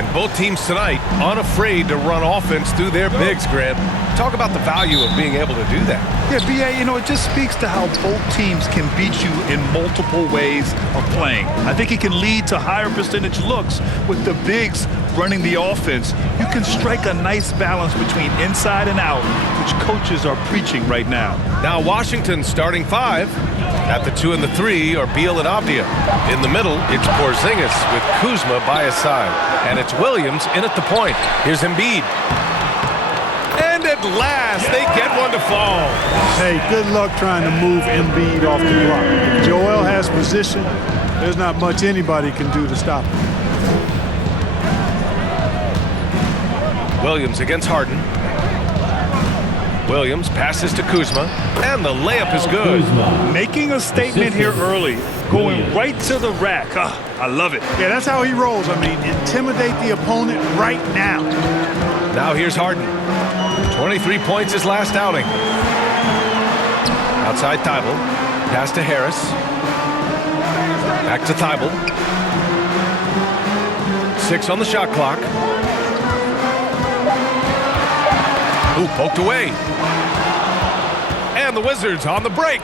And both teams tonight unafraid to run offense through their bigs, Grant. Talk about the value of being able to do that. Yeah, B.A., you know, it just speaks to how both teams can beat you in multiple ways of playing. I think it can lead to higher percentage looks with the bigs running the offense. You can strike a nice balance between inside and out, which coaches are preaching right now. Now Washington starting 5. At the 2 and the 3 are Beal and Avdia. In the middle, it's Porzingis with Kuzma by his side. And it's Williams in at the point. Here's Embiid. And at last, they get one to fall. Hey, good luck trying to move Embiid off the block. If Joel has position, there's not much anybody can do to stop him. Williams against Harden. Williams passes to Kuzma, and the layup is good. Making a statement here early, going right to the rack. I love it. Yeah, that's how he rolls. I mean, intimidate the opponent right now. Now here's Harden. 23 points his last outing. Outside Thibault. Pass to Harris. Back to Thibault. 6 on the shot clock. Ooh, poked away. And the Wizards on the break.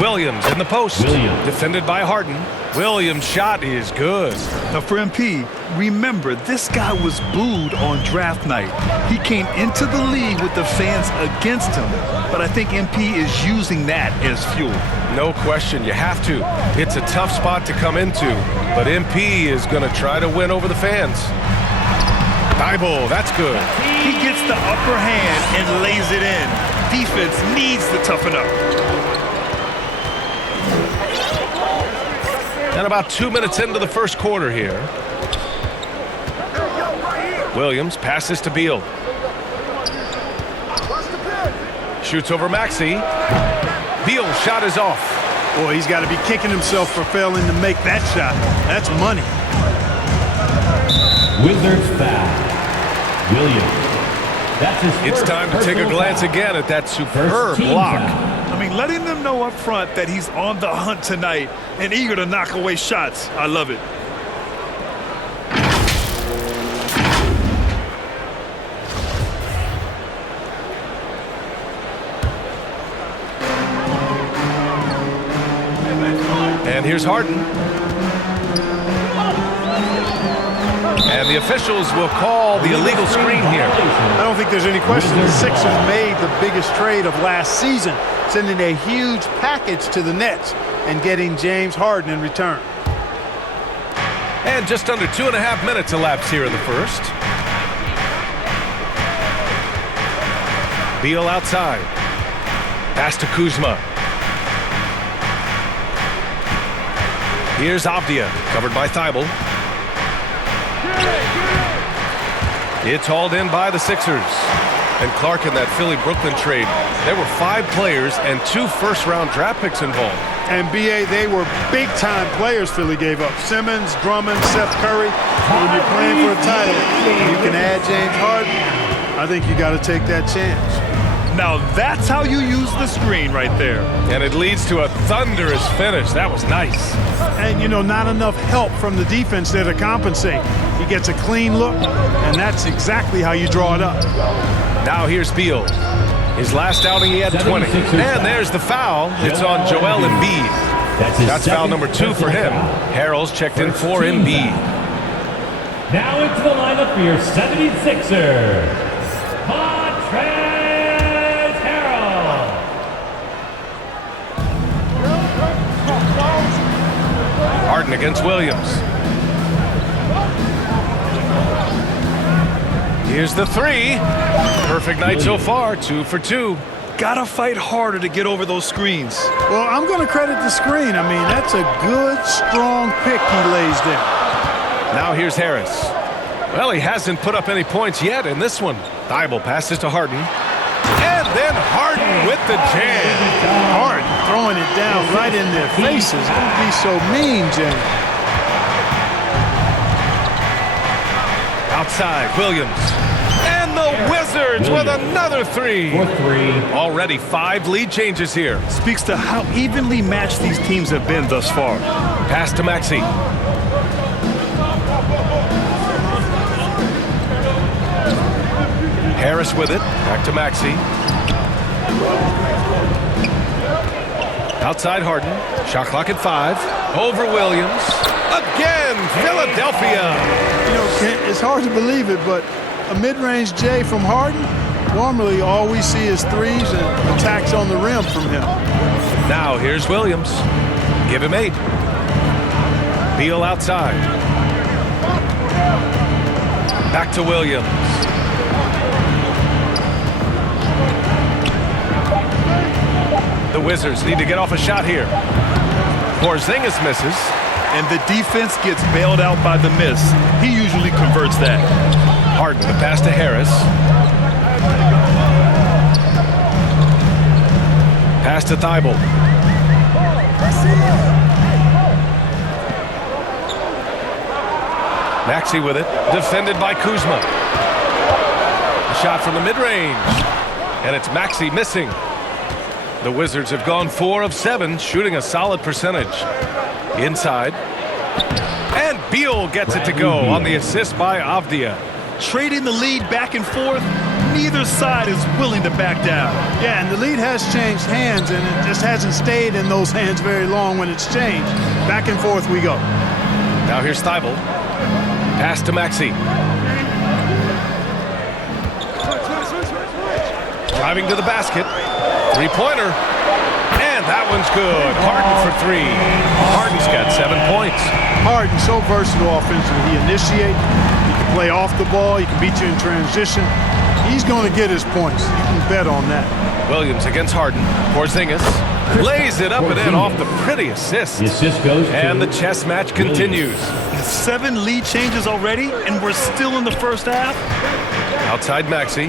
Williams in the post. Defended by Harden. Williams' shot is good. Now for MP, remember, this guy was booed on draft night. He came into the league with the fans against him, but I think MP is using that as fuel. No question, you have to. It's a tough spot to come into, but MP is going to try to win over the fans. Thibault, that's good. He gets the upper hand and lays it in. Defense needs to toughen up. And about 2 minutes into the first quarter here. Williams passes to Beal. Shoots over Maxey. Beal's shot is off. Boy, he's got to be kicking himself for failing to make that shot. That's money. Wizards foul. Williams. That's his it's time to take a glance again at that superb block. I mean, letting them know up front that he's on the hunt tonight and eager to knock away shots. I love it. And here's Harden. And the officials will call the illegal screen here. I don't think there's any question the Sixers made the biggest trade of last season, sending a huge package to the Nets and getting James Harden in return. And just under 2.5 minutes elapsed here in the first. Beal outside. Pass to Kuzma. Here's Avdia, covered by Thibault. It's hauled in by the Sixers. And Clark in that Philly-Brooklyn trade, there were 5 players and 2 first-round draft picks involved. And B.A., they were big-time players Philly gave up. Simmons, Drummond, Seth Curry. When you're playing for a title, you can add James Harden. I think you got to take that chance. Now that's how you use the screen right there. And it leads to a thunderous finish. That was nice. And, you know, not enough help from the defense there to compensate. He gets a clean look, and that's exactly how you draw it up. Now here's Beal. His last outing, he had 20. And there's the foul. It's on Joel Embiid. That's foul number 2 for him. Harrell's checked in for Embiid. Now into the lineup for your 76ers. Harden against Williams. Here's the 3. Perfect night so far, 2 for 2. Gotta fight harder to get over those screens. Well, I'm going to credit the screen. I mean, that's a good, strong pick he lays there. Now here's Harris. Well, he hasn't put up any points yet in this one. Thibault passes to Harden. And then Harden with the jam. Harden throwing it down right in their faces. Don't be so mean, Jimmy. Outside, Williams. And the Wizards Wizards with another three. For three. Already 5 lead changes here. Speaks to how evenly matched these teams have been thus far. Pass to Maxey. Harris with it. Back to Maxey. Outside Harden. Shot clock at 5. Over Williams. Again, Philadelphia. You know, it's hard to believe it, but a mid-range J from Harden, normally all we see is threes and attacks on the rim from him. Now here's Williams. Give him 8. Beal outside. Back to Williams. The Wizards need to get off a shot here. Porzingis misses. And the defense gets bailed out by the miss. He usually converts that. Harden, the pass to Harris. Pass to Thibault. Maxey with it. Defended by Kuzma. A shot from the mid-range. And it's Maxey missing. The Wizards have gone 4 of 7, shooting a solid percentage. Inside. And Beal gets it to go on the assist by Avdia. Trading the lead back and forth, neither side is willing to back down. Yeah, and the lead has changed hands, and it just hasn't stayed in those hands very long when it's changed. Back and forth we go. Now here's Thibault. Pass to Maxey. Driving to the basket. 3-pointer. And that one's good. Harden for 3. Harden's got 7 points. Harden, so versatile offensively. He initiates, he can play off the ball, he can beat you in transition. He's going to get his points. You can bet on that. Williams against Harden. Porzingis lays it up and in off the pretty assist. The assist goes to And the chess match continues. 7 lead changes already, and we're still in the first half. Outside Maxey.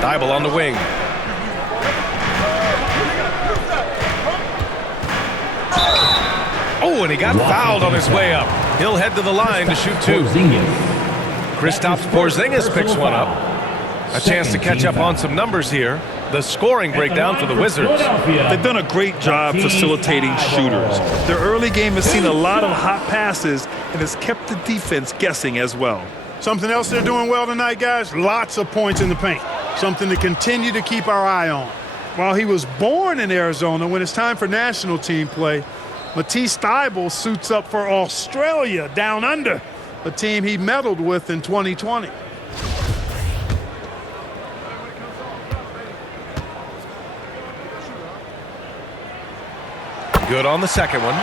Thibault on the wing. Oh, and he got fouled on his way up. He'll head to the line to shoot 2. Kristaps Porzingis picks one up. A chance to catch up on some numbers here. The scoring breakdown for the Wizards. They've done a great job facilitating shooters. Their early game has seen a lot of hot passes and has kept the defense guessing as well. Something else they're doing well tonight, guys, lots of points in the paint. Something to continue to keep our eye on. While he was born in Arizona, when it's time for national team play, Matisse Thybulle suits up for Australia down under, a team he medaled with in 2020. Good on the second one.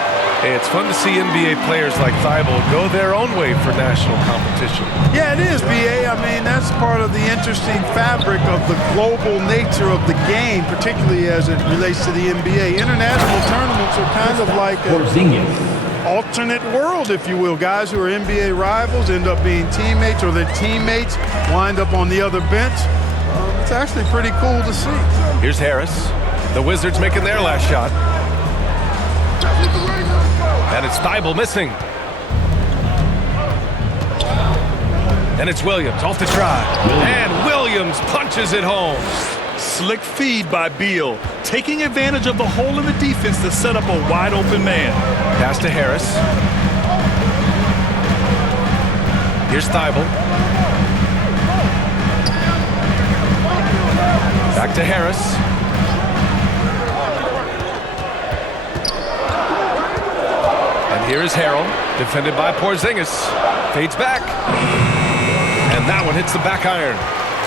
Hey, it's fun to see NBA players like Thibault go their own way for national competition. Yeah, it is, BA. I mean, that's part of the interesting fabric of the global nature of the game, particularly as it relates to the NBA. International tournaments are kind of like an alternate world, if you will. Guys who are NBA rivals end up being teammates, or their teammates wind up on the other bench. It's actually pretty cool to see. Here's Harris. The Wizards making their last shot. And it's Thibault missing. And it's Williams off the try. And Williams punches it home. Slick feed by Beal, taking advantage of the hole in the defense to set up a wide open man. Pass to Harris. Here's Thibault. Back to Harris. Here is Harrell, defended by Porzingis. Fades back. And that one hits the back iron.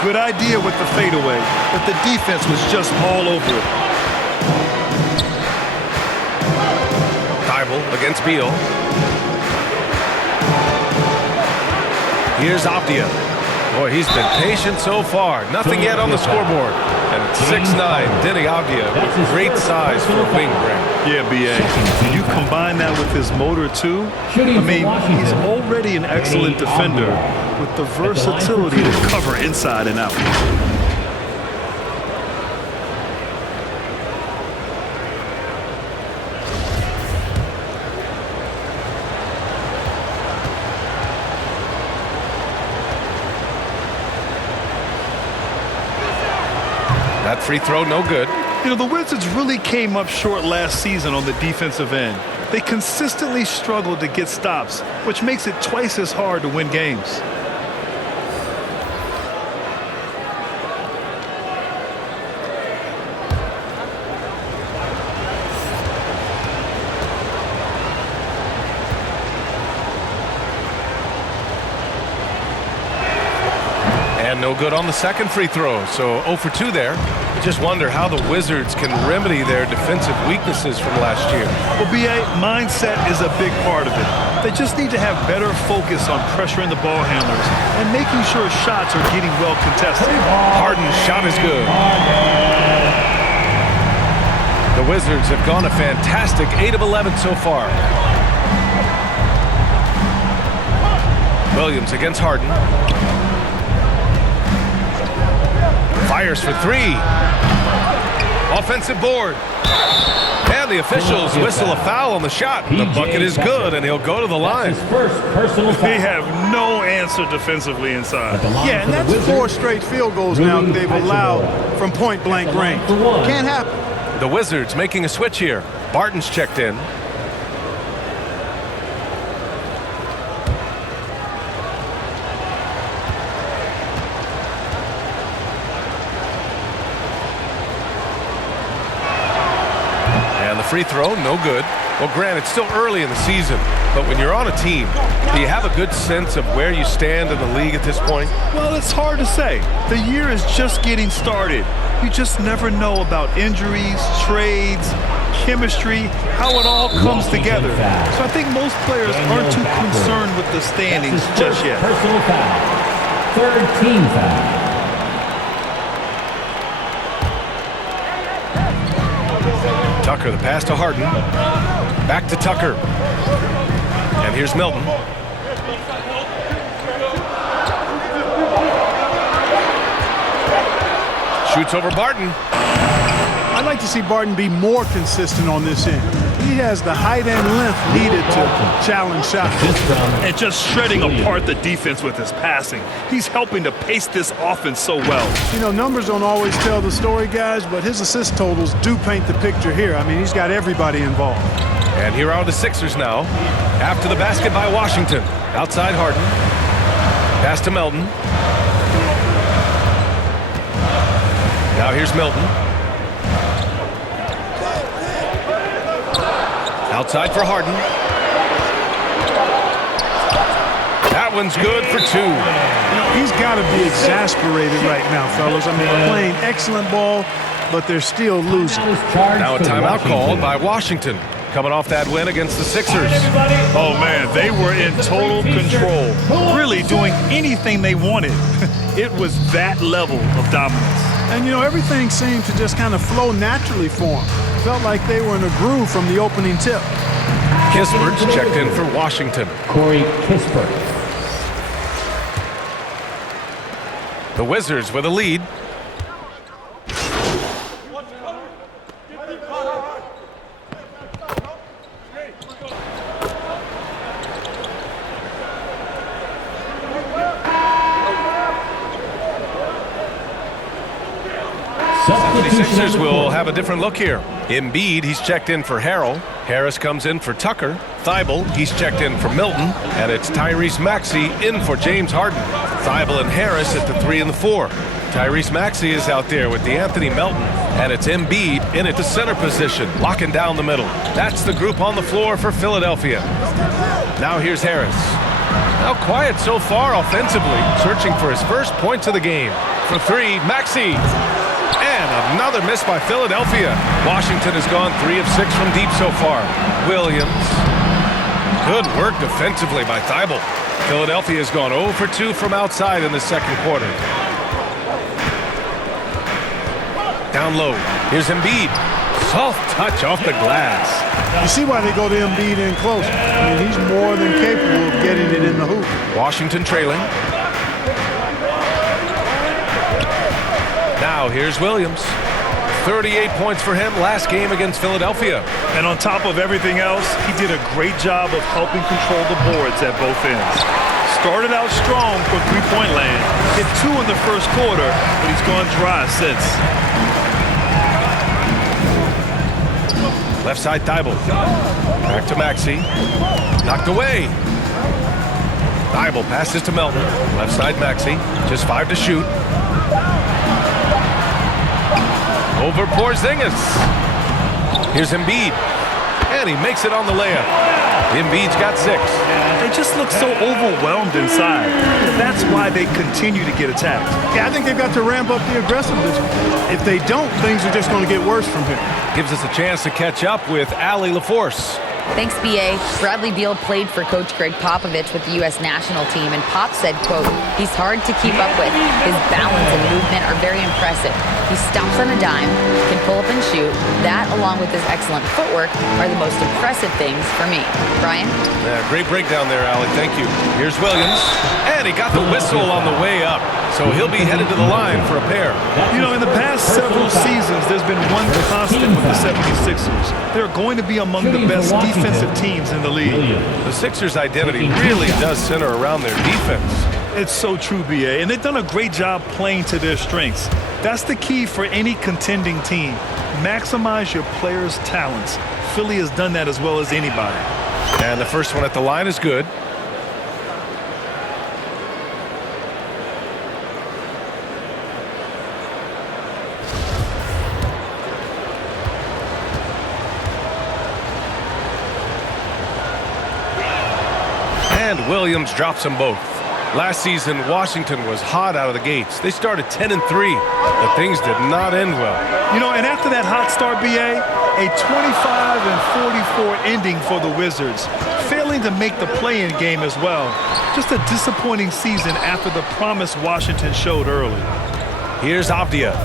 Good idea with the fadeaway, but the defense was just all over it. Thibault against Beal. Here's Avdia. Boy, he's been patient so far. Nothing yet on the scoreboard. And it's 6'9", Denny Avdia with great size for a wing, Grant. Yeah, B.A. When you combine that with his motor, too, I mean, he's already an excellent defender with the versatility to cover inside and out. That free throw, no good. You know, the Wizards really came up short last season on the defensive end. They consistently struggled to get stops, which makes it twice as hard to win games. And no good on the second free throw, so 0 for 2 there. I just wonder how the Wizards can remedy their defensive weaknesses from last year. Well, BA, mindset is a big part of it. They just need to have better focus on pressuring the ball handlers and making sure shots are getting well contested. Harden's shot is good. The Wizards have gone a fantastic 8 of 11 so far. Williams against Harden. Fires for 3. Offensive board. And the officials whistle a foul on the shot. The bucket is good, and he'll go to the line. His first personal foul. They have no answer defensively inside. Yeah, and that's 4 straight field goals now they've allowed from point-blank range. Can't happen. The Wizards making a switch here. Barton's checked in. Free throw, no good. Well, Grant, it's still early in the season, but when you're on a team, do you have a good sense of where you stand in the league at this point? Well, it's hard to say. The year is just getting started. You just never know about injuries, trades, chemistry, how it all comes together. So I think most players aren't too concerned with the standings just yet. Personal foul. Third team foul. Tucker, the pass to Harden. Back to Tucker. And here's Milton. Shoots over Barton. I'd like to see Barton be more consistent on this end. He has the height and length needed to challenge shots. And just shredding apart the defense with his passing. He's helping to pace this offense so well. You know, numbers don't always tell the story, guys, but his assist totals do paint the picture here. I mean, he's got everybody involved. And here are the Sixers now. After the basket by Washington. Outside Harden. Pass to Melton. Now here's Milton. Outside for Harden. That one's good for 2. You know, he's got to be exasperated right now, fellas. I mean, they're playing excellent ball, but they're still losing. Now a timeout called by Washington, coming off that win against the Sixers. Oh, man, they were in total control, really doing anything they wanted. It was that level of dominance. And, you know, everything seemed to just kind of flow naturally for them. Felt like they were in a groove from the opening tip. Kispert's checked in for Washington. Corey Kispert. The Wizards with a lead. The Sixers will have a different look here. Embiid, he's checked in for Harrell. Harris comes in for Tucker. Thibault, he's checked in for Milton. And it's Tyrese Maxey in for James Harden. Thibault and Harris at the 3 and the 4. Tyrese Maxey is out there with DeAnthony Melton. And it's Embiid in at the center position, locking down the middle. That's the group on the floor for Philadelphia. Now here's Harris. Now quiet so far offensively, searching for his first points of the game. For 3, Maxey. And another miss by Philadelphia. Washington has gone 3 of 6 from deep so far. Williams. Good work defensively by Thibault. Philadelphia has gone 0 for 2 from outside in the second quarter. Down low. Here's Embiid. Soft touch off the glass. You see why they go to Embiid in close. I mean, he's more than capable of getting it in the hoop. Washington trailing. Now here's Williams. 38 points for him last game against Philadelphia. And on top of everything else, he did a great job of helping control the boards at both ends. Started out strong for three-point land. Hit 2 in the first quarter, but he's gone dry since. Left side Thibault. Back to Maxey. Knocked away. Thibault passes to Melton. Left side Maxey. Just 5 to shoot. Over Porzingis. Here's Embiid. And he makes it on the layup. Embiid's got 6. They just look so overwhelmed inside. That's why they continue to get attacked. Yeah, I think they've got to ramp up the aggressiveness. If they don't, things are just going to get worse from here. Gives us a chance to catch up with Allie LaForce. Thanks, B.A. Bradley Beal played for Coach Greg Popovich with the U.S. national team, and Pop said, quote, "He's hard to keep up with. His balance and movement are very impressive. He stops on a dime, can pull up and shoot. That, along with his excellent footwork, are the most impressive things for me." Brian? Yeah, great breakdown there, Allie. Thank you. Here's Williams. And he got the whistle on the way up. So he'll be headed to the line for a pair. You know, in the past several seasons, there's been one constant with the 76ers. They're going to be among the best defensive teams in the league. The Sixers' identity really does center around their defense. It's so true, B.A., and they've done a great job playing to their strengths. That's the key for any contending team. Maximize your players' talents. Philly has done that as well as anybody. And the first one at the line is good. And Williams drops them both. Last season, Washington was hot out of the gates. They started 10-3, but things did not end well. You know, and after that hot start, B.A., a 25-44 ending for the Wizards, failing to make the play-in game as well. Just a disappointing season after the promise Washington showed early. Here's Avdia,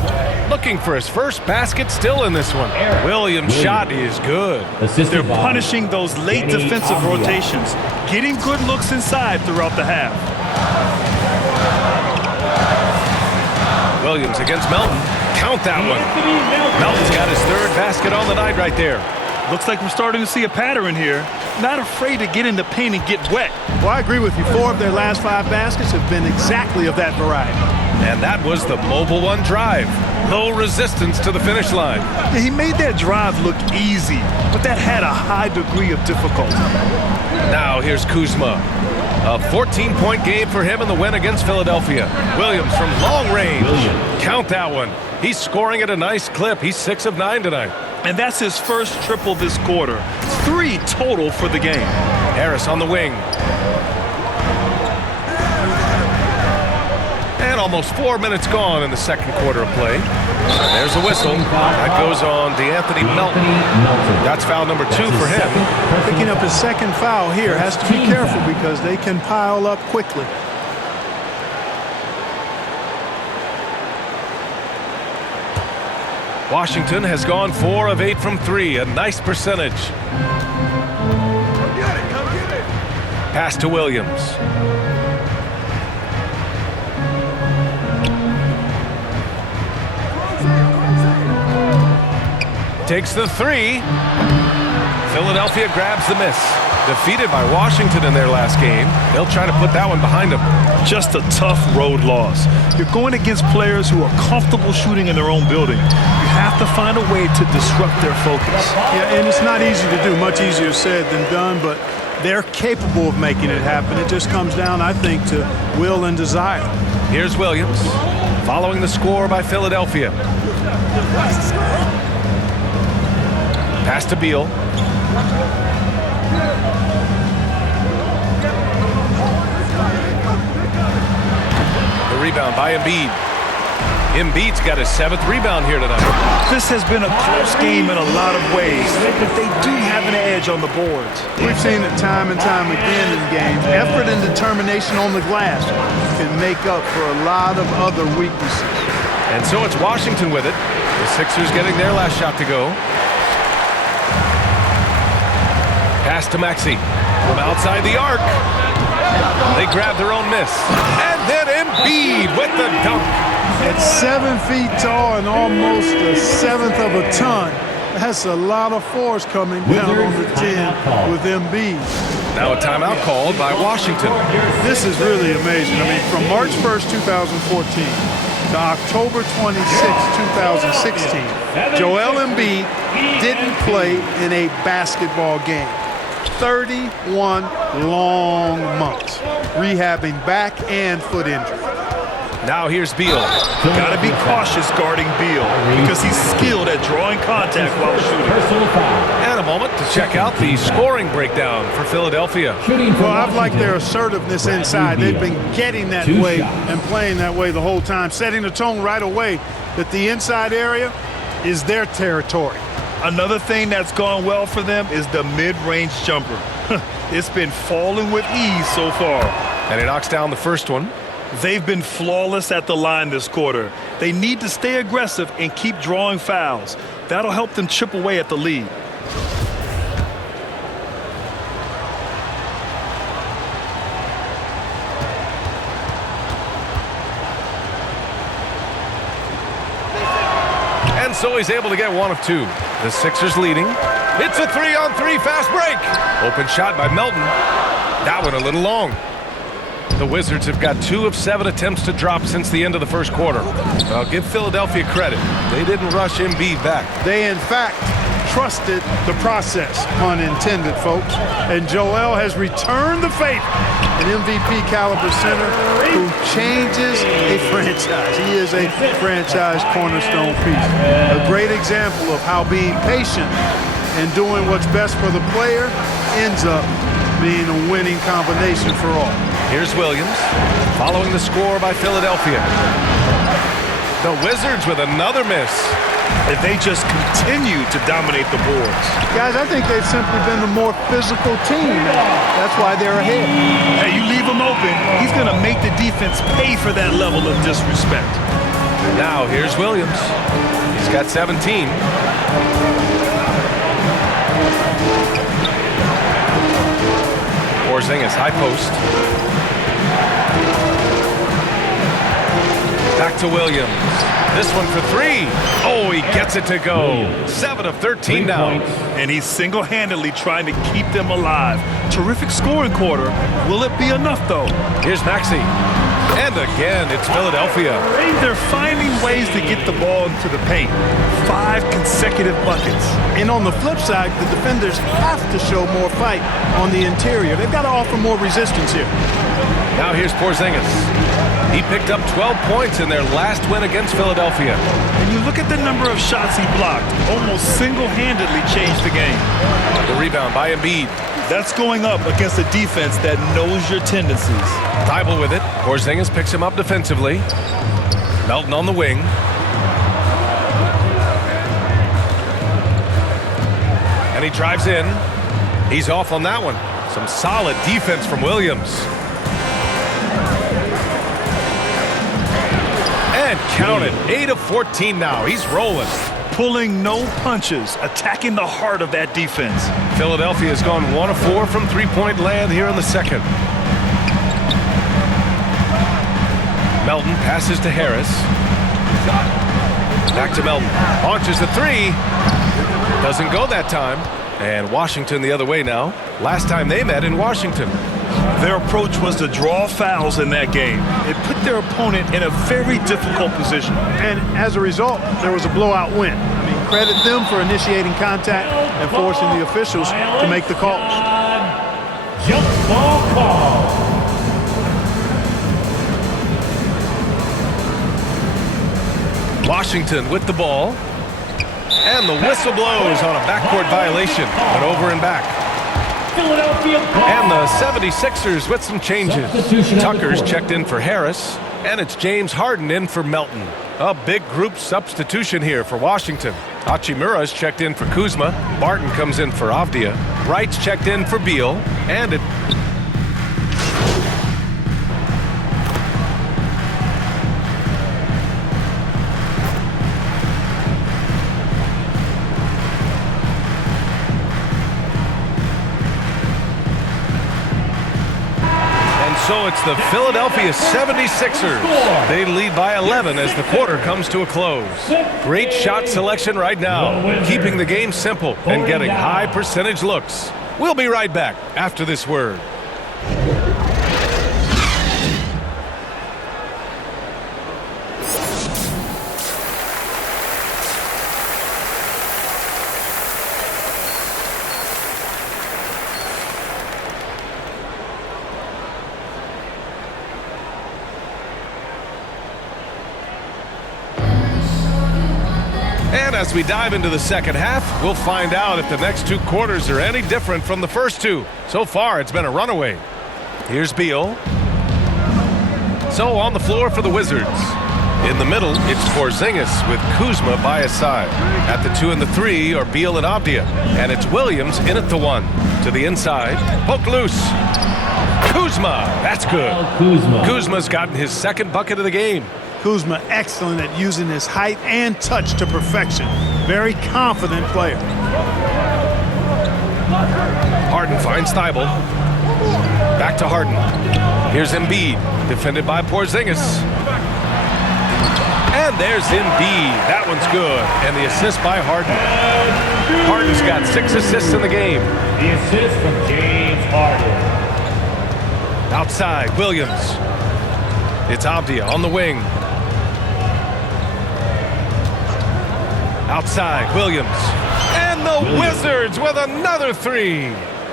looking for his first basket, still in this one. Williams' shot is good. They're punishing those late defensive rotations, getting good looks inside throughout the half. Williams against Melton. Count that one. Melton's got his 3rd basket on the night right there. Looks like we're starting to see a pattern here. Not afraid to get in the paint and get wet. Well, I agree with you. 4 of their last 5 baskets have been exactly of that variety. And that was the Mobile One drive. Low resistance to the finish line. He made that drive look easy, but that had a high degree of difficulty. Now here's Kuzma. A 14-point game for him in the win against Philadelphia. Williams from long range. Count that one. He's scoring at a nice clip. He's 6 of 9 tonight. And that's his first triple this quarter. 3 total for the game. Harris on the wing. And almost 4 minutes gone in the second quarter of play. There's a whistle. That goes on DeAnthony Melton. That's foul number 2 for him. Picking up his 2nd foul here. Has to be careful because they can pile up quickly. Washington has gone 4 of 8 from 3. A nice percentage. Come get it, come get it. Pass to Williams. Takes the 3. Philadelphia grabs the miss. Defeated by Washington in their last game. They'll try to put that one behind them. Just a tough road loss. You're going against players who are comfortable shooting in their own building. You have to find a way to disrupt their focus. Yeah, and it's not easy to do. Much easier said than done, but they're capable of making it happen. It just comes down, I think, to will and desire. Here's Williams, following the score by Philadelphia. Pass to Beal. The rebound by Embiid. Embiid's got his 7th rebound here tonight. This has been a close game in a lot of ways, but they do have an edge on the boards. We've seen it time and time again in games. Effort and determination on the glass can make up for a lot of other weaknesses. And so it's Washington with it. The Sixers getting their last shot to go. Pass to Maxey from outside the arc. They grab their own miss. And then Embiid with the dunk. At 7 feet tall and almost a 1/7 of a ton, that's a lot of force coming down on the 10 with Embiid. Now a timeout called by Washington. This is really amazing. I mean, from March 1st, 2014, to October 26, 2016, Joel Embiid didn't play in a basketball game. 31 long months, rehabbing back and foot injury. Now here's Beal. Got to be cautious guarding Beal because he's skilled at drawing contact while shooting. And a moment to check out the scoring breakdown for Philadelphia. Well, I've liked their assertiveness inside. They've been getting that way and playing that way the whole time, setting the tone right away that the inside area is their territory. Another thing that's gone well for them is the mid-range jumper. It's been falling with ease so far. And he knocks down the first one. They've been flawless at the line this quarter. They need to stay aggressive and keep drawing fouls. That'll help them chip away at the lead. And so he's able to get one of two. The Sixers leading. It's a 3-on-3 fast break. Open shot by Melton. That one a little long. The Wizards have got 2 of 7 attempts to drop since the end of the first quarter. I'll give Philadelphia credit. They didn't rush Embiid back. They, in fact, trusted the process, pun intended, folks. And Joel has returned the favor. An MVP caliber center who changes a franchise. He is a franchise cornerstone piece. A great example of how being patient and doing what's best for the player ends up being a winning combination for all. Here's Williams, following the score by Philadelphia. The Wizards with another miss. If they just continue to dominate the boards. Guys, I think they've simply been the more physical team. That's why they're ahead. Hey, you leave him open, he's going to make the defense pay for that level of disrespect. Now here's Williams. He's got 17. Porzingis, high post. Back to Williams. This one for 3. Oh, he gets it to go. 7 of 13 now. And he's single-handedly trying to keep them alive. Terrific scoring quarter. Will it be enough, though? Here's Maxey. And again, it's Philadelphia. They're finding ways to get the ball into the paint. 5 consecutive buckets. And on the flip side, the defenders have to show more fight on the interior. They've got to offer more resistance here. Now here's Porzingis. He picked up 12 points in their last win against Philadelphia. And you look at the number of shots he blocked, almost single-handedly changed the game. The rebound by Embiid. That's going up against a defense that knows your tendencies. Thibault with it. Porzingis picks him up defensively. Melton on the wing. And he drives in. He's off on that one. Some solid defense from Williams. And count it. 8 of 14 now. He's rolling. Pulling no punches, attacking the heart of that defense. Philadelphia has gone 1 of 4 from three-point land here in the second. Melton passes to Harris. Back to Melton. Launches the 3. Doesn't go that time. And Washington the other way now. Last time they met in Washington. Their approach was to draw fouls in that game. It put their opponent in a very difficult position. And as a result, there was a blowout win. I mean, credit them for initiating contact and forcing the officials to make the calls. Jump ball call. Washington with the ball. And the whistle blows on a backcourt violation. Went over and back. Philadelphia ball. And the 76ers with some changes. Tucker's checked in for Harris. And it's James Harden in for Melton. A big group substitution here for Washington. Hachimura's checked in for Kuzma. Barton comes in for Avdia. Wright's checked in for Beal. And it... So it's the Philadelphia 76ers. They lead by 11 as the quarter comes to a close. Great shot selection right now, keeping the game simple and getting high percentage looks. We'll be right back after this word. As we dive into the second half, we'll find out if the next two quarters are any different from the first two. So far, it's been a runaway. Here's Beal. So on the floor for the Wizards. In the middle, it's Porzingis with Kuzma by his side. At the 2 and the 3 are Beal and Avdia. And it's Williams in at the 1. To the inside, poke loose. Kuzma, that's good. Kuzma's gotten his second bucket of the game. Kuzma excellent at using his height and touch to perfection. Very confident player. Harden finds Thibault. Back to Harden. Here's Embiid, defended by Porzingis. And there's Embiid. That one's good. And the assist by Harden. Harden's got 6 assists in the game. The assist from James Harden. Outside, Williams. It's Avdia on the wing. Outside, Williams. And the Wizards with another 3.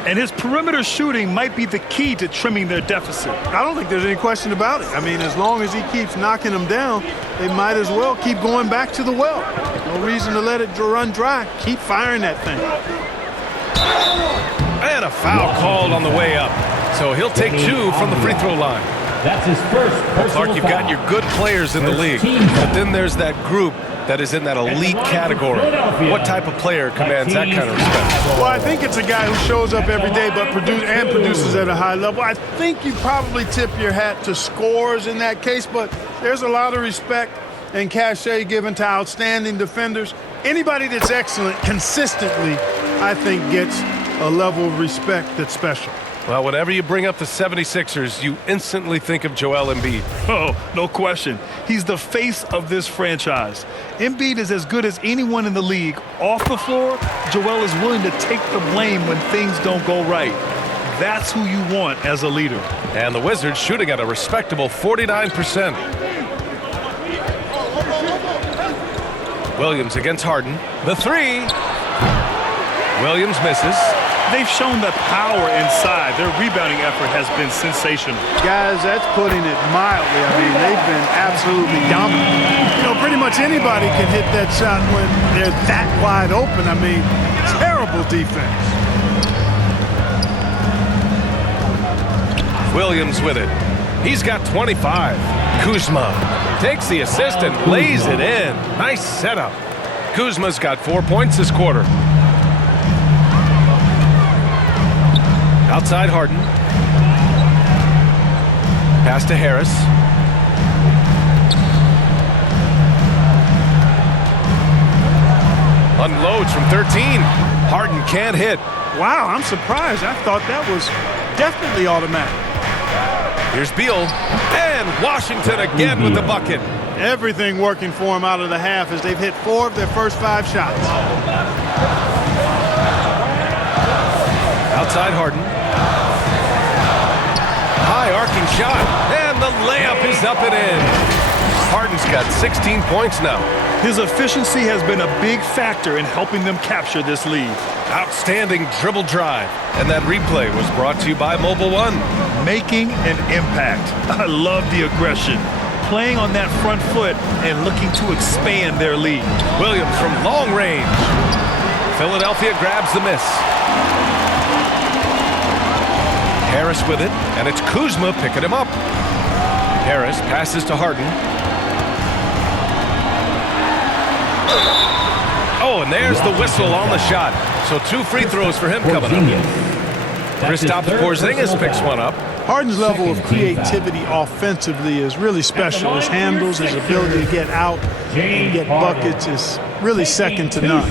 And his perimeter shooting might be the key to trimming their deficit. I don't think there's any question about it. I mean, as long as he keeps knocking them down, they might as well keep going back to the well. No reason to let it run dry. Keep firing that thing. And a foul called on the way up. So he'll take 2 from the free throw line. That's his first personal Clark, you've got your good players in the league, but then there's that group that is in that elite category. What type of player commands that kind of respect? Well, I think it's a guy who shows up every day but produces at a high level. I think you probably tip your hat to scores in that case, but there's a lot of respect and cachet given to outstanding defenders. Anybody that's excellent consistently, I think, gets a level of respect that's special. Well, whenever you bring up the 76ers, you instantly think of Joel Embiid. Oh, no question. He's the face of this franchise. Embiid is as good as anyone in the league. Off the floor, Joel is willing to take the blame when things don't go right. That's who you want as a leader. And the Wizards shooting at a respectable 49%. Williams against Harden. The 3. Williams misses. They've shown the power inside. Their rebounding effort has been sensational. Guys, that's putting it mildly. I mean, they've been absolutely dominant. You know, pretty much anybody can hit that shot when they're that wide open. I mean, terrible defense. Williams with it. He's got 25. Kuzma takes the assist and lays it in. Nice setup. Kuzma's got 4 points this quarter. Outside Harden. Pass to Harris. Unloads from 13. Harden can't hit. Wow, I'm surprised. I thought that was definitely automatic. Here's Beal. And Washington again with the bucket. Everything working for him out of the half as they've hit 4 of their first 5 shots. Outside Harden. High arcing shot. And the layup is up and in. Harden's got 16 points now. His efficiency has been a big factor in helping them capture this lead. Outstanding dribble drive. And that replay was brought to you by Mobile One. Making an impact. I love the aggression. Playing on that front foot and looking to expand their lead. Williams from long range. Philadelphia grabs the miss. Harris with it, and it's Kuzma picking him up. Harris passes to Harden. Oh, and there's the whistle on the shot. So 2 free throws for him coming up. Kristaps Porzingis picks one up. Harden's level of creativity offensively is really special. His handles, his ability to get out and get buckets is really second to none.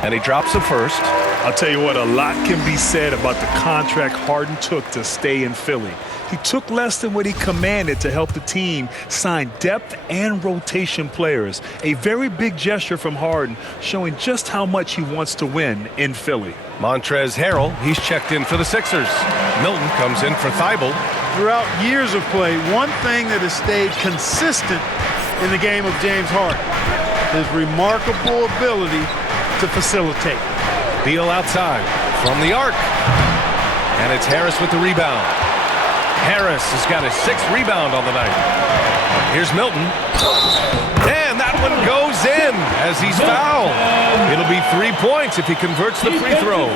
And he drops the first. I'll tell you what, a lot can be said about the contract Harden took to stay in Philly. He took less than what he commanded to help the team sign depth and rotation players. A very big gesture from Harden, showing just how much he wants to win in Philly. Montrezl Harrell, he's checked in for the Sixers. Milton comes in for Thibault. Throughout years of play, one thing that has stayed consistent in the game of James Harden, his remarkable ability to facilitate. Beal outside from the arc. And it's Harris with the rebound. Harris has got his 6th rebound on the night. Here's Milton. And that one goes in as he's fouled. It'll be 3 points if he converts the free throw.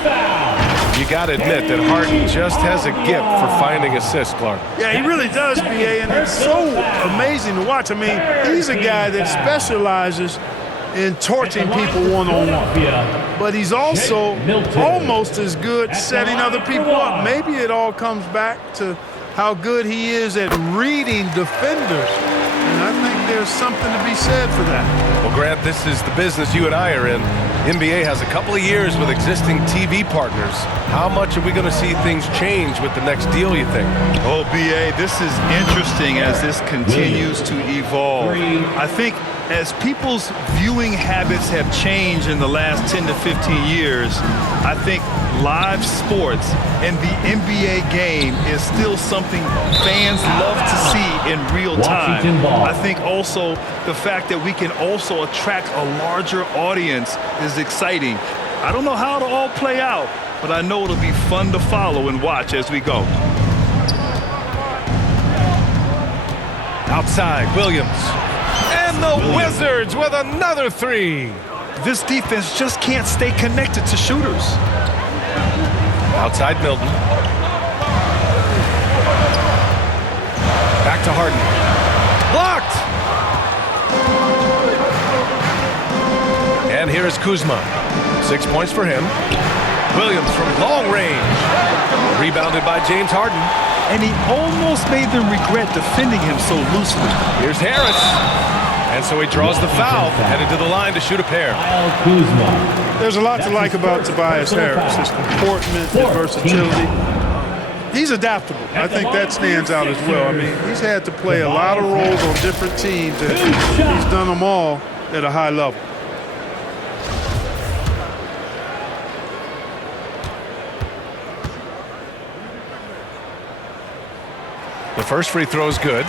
You got to admit that Harden just has a gift for finding assists, Clark. Yeah, he really does, B.A., and it's so amazing to watch. I mean, he's a guy that specializes in torching people one-on-one. But he's also almost as good setting other people up. Maybe it all comes back to how good he is at reading defenders. And I think there's something to be said for that. Well, Grant, this is the business you and I are in. NBA has a couple of years with existing TV partners. How much are we going to see things change with the next deal, you think? Oh, B.A., this is interesting as this continues to evolve. I think as people's viewing habits have changed in the last 10 to 15 years, I think live sports and the NBA game is still something fans love to see in real time. I think also the fact that we can also attract a larger audience is exciting. I don't know how it'll all play out, but I know it'll be fun to follow and watch as we go. Outside, Williams. And the Wizards with another 3. This defense just can't stay connected to shooters. Outside Milton. Back to Harden. Blocked! And here is Kuzma. 6 points for him. Williams from long range. Rebounded by James Harden. And he almost made them regret defending him so loosely. Here's Harris. And so he draws the foul, headed to the line to shoot a pair. There's a lot to like about Tobias Harris. His comportment, his versatility. He's adaptable. I think that stands out as well. I mean, he's had to play a lot of roles on different teams, and he's done them all at a high level. The first free throw is good.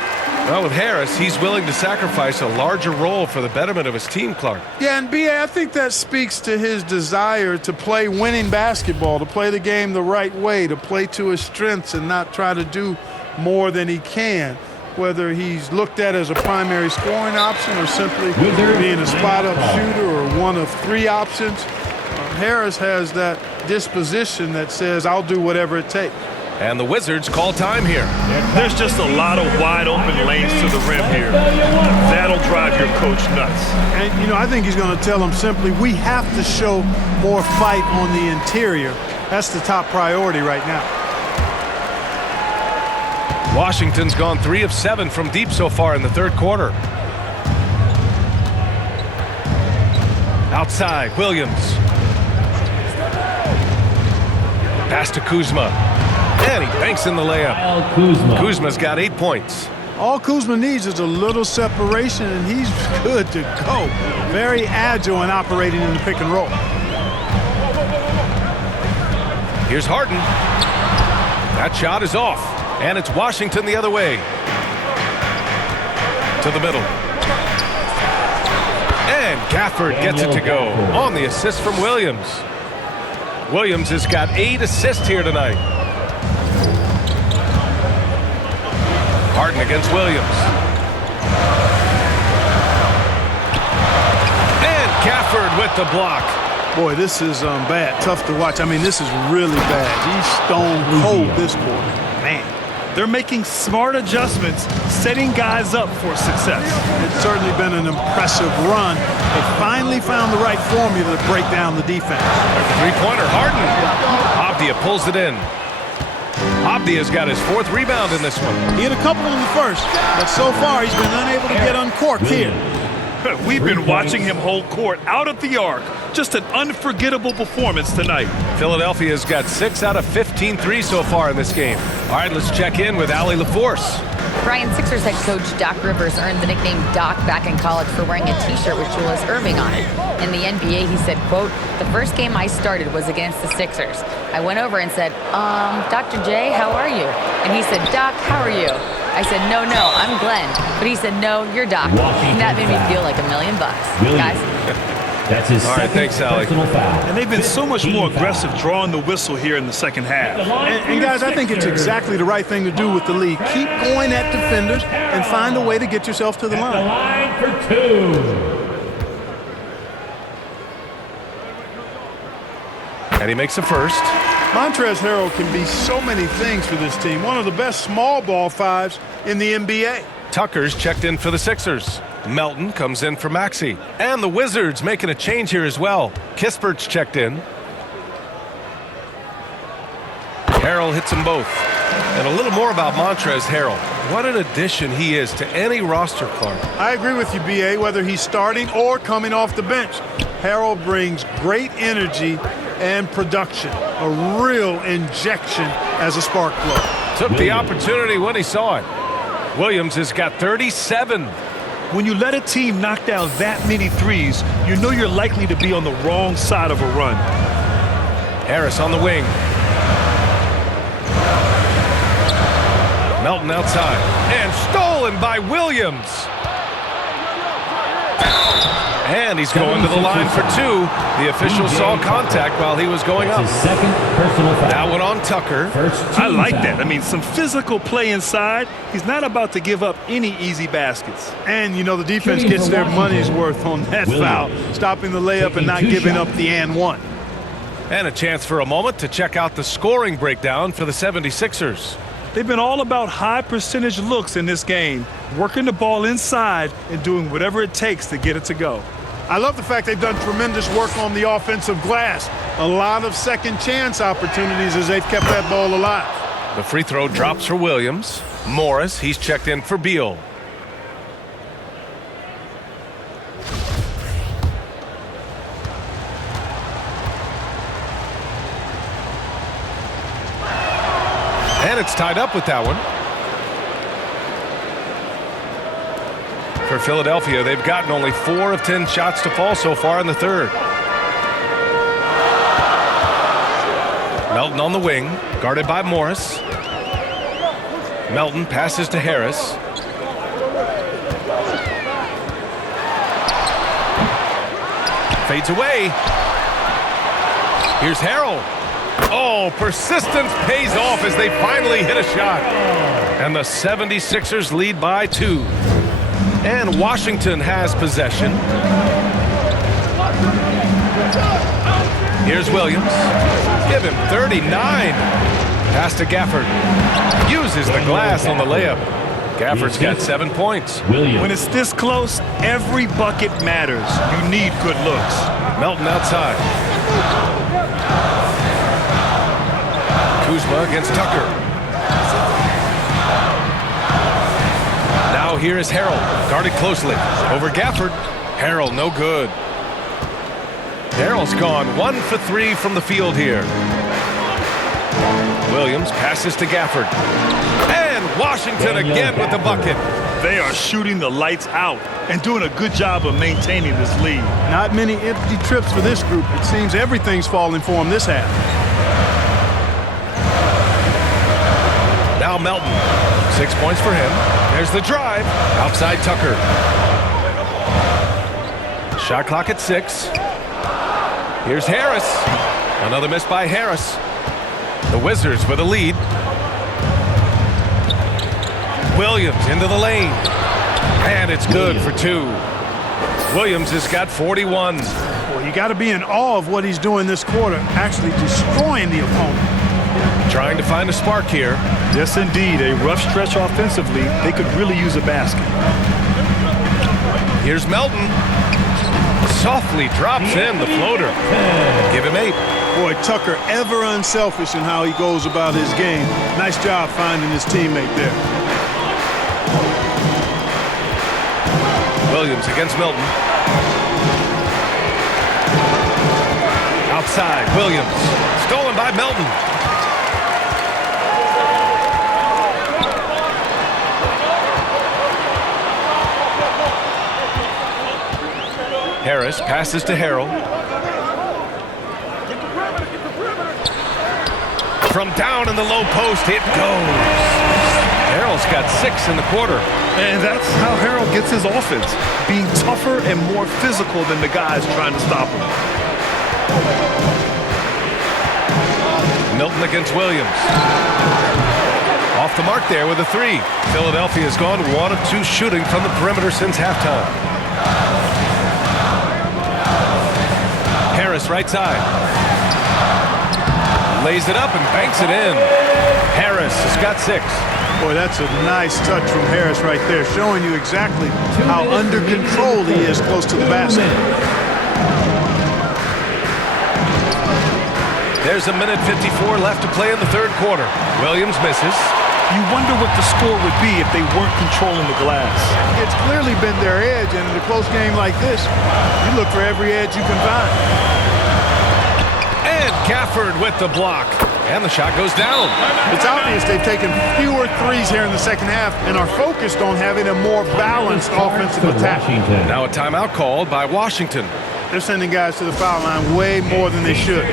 Well, with Harris, he's willing to sacrifice a larger role for the betterment of his team, Clark. Yeah, and B.A., I think that speaks to his desire to play winning basketball, to play the game the right way, to play to his strengths and not try to do more than he can, whether he's looked at as a primary scoring option or simply being a spot-up shooter or one of 3 options. Harris has that disposition that says, I'll do whatever it takes. And the Wizards call time here. There's just a lot of wide open lanes to the rim here. That'll drive your coach nuts. And, you know, I think he's going to tell them simply, we have to show more fight on the interior. That's the top priority right now. Washington's gone 3 of 7 from deep so far in the third quarter. Outside, Williams. Pass to Kuzma. And he banks in the layup. Kuzma's got 8 points. All Kuzma needs is a little separation, and he's good to go. Very agile in operating in the pick and roll. Here's Harden. That shot is off. And it's Washington the other way. To the middle. And Gafford gets it to go on the assist from Williams. Williams has got 8 assists here tonight. Harden against Williams. And Gafford with the block. Boy, this is bad. Tough to watch. I mean, this is really bad. He's stone cold this quarter. Man. They're making smart adjustments, setting guys up for success. It's certainly been an impressive run. They finally found the right formula to break down the defense. Three-pointer, Harden. Abdia pulls it in. Abdia's got his 4th rebound in this one. He had a couple in the first, but so far he's been unable to get uncorked here. We've been watching him hold court out at the arc. Just an unforgettable performance tonight. Philadelphia's got 6 out of 15 threes so far in this game. All right, let's check in with Allie LaForce. Brian, Sixers head coach Doc Rivers earned the nickname Doc back in college for wearing a T-shirt with Julius Erving on it. In the NBA, he said, quote, "The first game I started was against the Sixers. I went over and said, Dr. J, how are you?" And he said, "Doc, how are you?" I said, no, I'm Glenn. But he said, "No, you're Doc." And that made me feel like $1 million. Guys. That's his All right, second thanks, Sally. personal foul. And they've been so much more 15 aggressive foul. drawing the whistle here in the second half. And guys, I think it's exactly the right thing to do with the lead. Keep going at defenders and find a way to get yourself to the The line. line for two. And he makes the first. Montrezl Harrell can be so many things for this team. One of the best small ball fives in the NBA. Tucker's checked in for the Sixers. Melton comes in for Maxey. And the Wizards making a change here as well. Kispert's checked in. Harrell hits them both. And a little more about Montrezl Harrell. What an addition he is to any roster, Clark. I agree with you, B.A., whether he's starting or coming off the bench. Harrell brings great energy and production. A real injection as a spark plug. Took the opportunity when he saw it. Williams has got 37. When you let a team knock down that many threes, you know you're likely to be on the wrong side of a run. Harris on the wing. Melton outside. And stolen by Williams. And he's going to the line for two. The official saw contact while he was going up. That's his second personal foul. That one on Tucker. First I team like foul. that. I mean, some physical play inside. He's not about to give up any easy baskets. And, you know, the defense Shooting gets for their Washington. money's worth on that Williams. foul, stopping the layup and Taking not two giving shots. up the and one. And a chance for a moment to check out the scoring breakdown for the 76ers. They've been all about high percentage looks in this game, working the ball inside and doing whatever it takes to get it to go. I love the fact they've done tremendous work on the offensive glass. A lot of second chance opportunities as they've kept that ball alive. The free throw drops for Williams. Morris, he's checked in for Beal. And it's tied up with that one. For Philadelphia, they've gotten only 4 of 10 shots to fall so far in the third. Melton on the wing, guarded by Morris. Melton passes to Harris. Fades away. Here's Harrell. Oh, persistence pays off as they finally hit a shot. And the 76ers lead by 2. And Washington has possession. Here's Williams. Give him 39. Pass to Gafford. Uses the glass on the layup. Gafford's got 7 points. Williams. When it's this close, every bucket matters. You need good looks. Melton outside. Kuzma against Tucker. Now here is Harrell, guarded closely. Over Gafford. Harrell, no good. Harrell's gone 1 for 3 from the field here. Williams passes to Gafford. And Washington again with the bucket. They are shooting the lights out and doing a good job of maintaining this lead. Not many empty trips for this group. It seems everything's falling for them this half. Now Melton. 6 points for him. There's the drive. Outside Tucker. Shot clock at 6. Here's Harris. Another miss by Harris. The Wizards with a lead. Williams into the lane. And it's good for 2. Williams has got 41. Well, you got to be in awe of what he's doing this quarter, actually destroying the opponent. Trying to find a spark here. Yes, indeed. A rough stretch offensively. They could really use a basket. Here's Melton. Softly drops in the floater. Give him 8. Boy, Tucker ever unselfish in how he goes about his game. Nice job finding his teammate there. Williams against Melton. Outside, Williams. Stolen by Melton. Harris passes to Harrell. From down in the low post, it goes. Harrell's got 6 in the quarter. And that's how Harrell gets his offense, being tougher and more physical than the guys trying to stop him. Milton against Williams. Off the mark there with a 3. Philadelphia's gone 1 of 2 shooting from the perimeter since halftime. Harris right side. Lays it up and banks it in. Harris has got 6. Boy, that's a nice touch from Harris right there, showing you exactly how under control he is close to the basket. There's a minute 54 left to play in the third quarter. Williams misses. You wonder what the score would be if they weren't controlling the glass. It's clearly been their edge, and in a close game like this, you look for every edge you can find. And Gafford with the block. And the shot goes down. It's obvious they've taken fewer threes here in the second half and are focused on having a more balanced offensive attack. Now a timeout called by Washington. They're sending guys to the foul line way more than they should.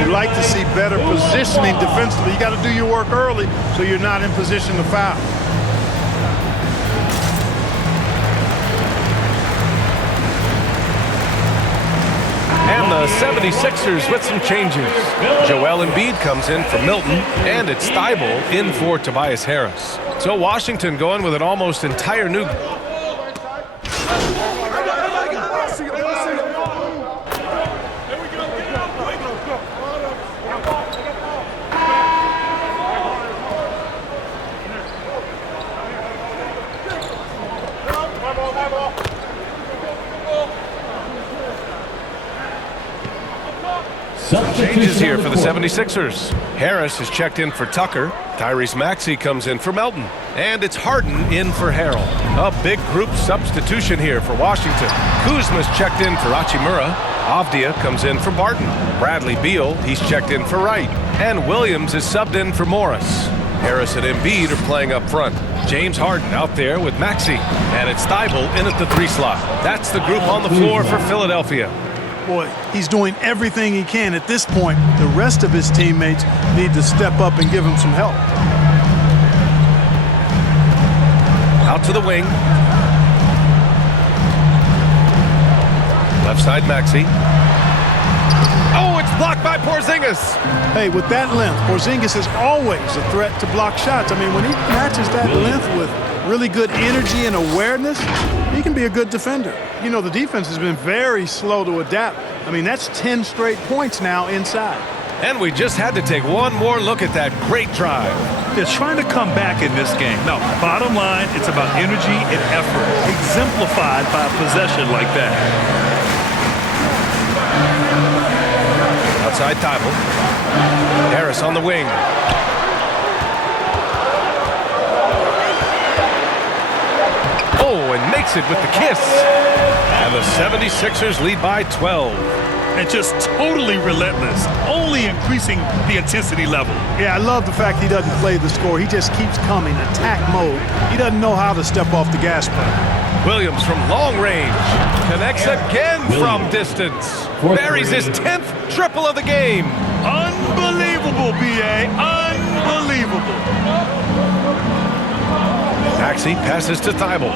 You'd like to see better positioning defensively. You got to do your work early so you're not in position to foul. And the 76ers with some changes. Joel Embiid comes in for Milton, and it's Steibel in for Tobias Harris. So Washington going with an almost entire new... Changes here for the 76ers. Harris is checked in for Tucker. Tyrese Maxey comes in for Melton. And it's Harden in for Harrell. A big group substitution here for Washington. Kuzma's checked in for Hachimura. Avdia comes in for Barton. Bradley Beal, he's checked in for Wright. And Williams is subbed in for Morris. Harris and Embiid are playing up front. James Harden out there with Maxey. And it's Steibel in at the 3 slot. That's the group on the floor for Philadelphia. Boy, he's doing everything he can at this point. The rest of his teammates need to step up and give him some help. Out to the wing. Left side, Maxey. Oh, it's blocked by Porzingis. Hey, with that length, Porzingis is always a threat to block shots. I mean, when he matches that length with really good energy and awareness, he can be a good defender. You know, the defense has been very slow to adapt. I mean, that's 10 straight points now inside. And we just had to take one more look at that great drive. They're trying to come back in this game. No, bottom line, it's about energy and effort, exemplified by a possession like that. Outside Thibault. Harris on the wing. Oh, and makes it with the kiss. And the 76ers lead by 12. And just totally relentless, only increasing the intensity level. Yeah, I love the fact he doesn't play the score. He just keeps coming, attack mode. He doesn't know how to step off the gas pedal. Williams from long range. Connects again from distance. Buries his 10th triple of the game. Unbelievable, B.A. Unbelievable. Maxey passes to Thibault.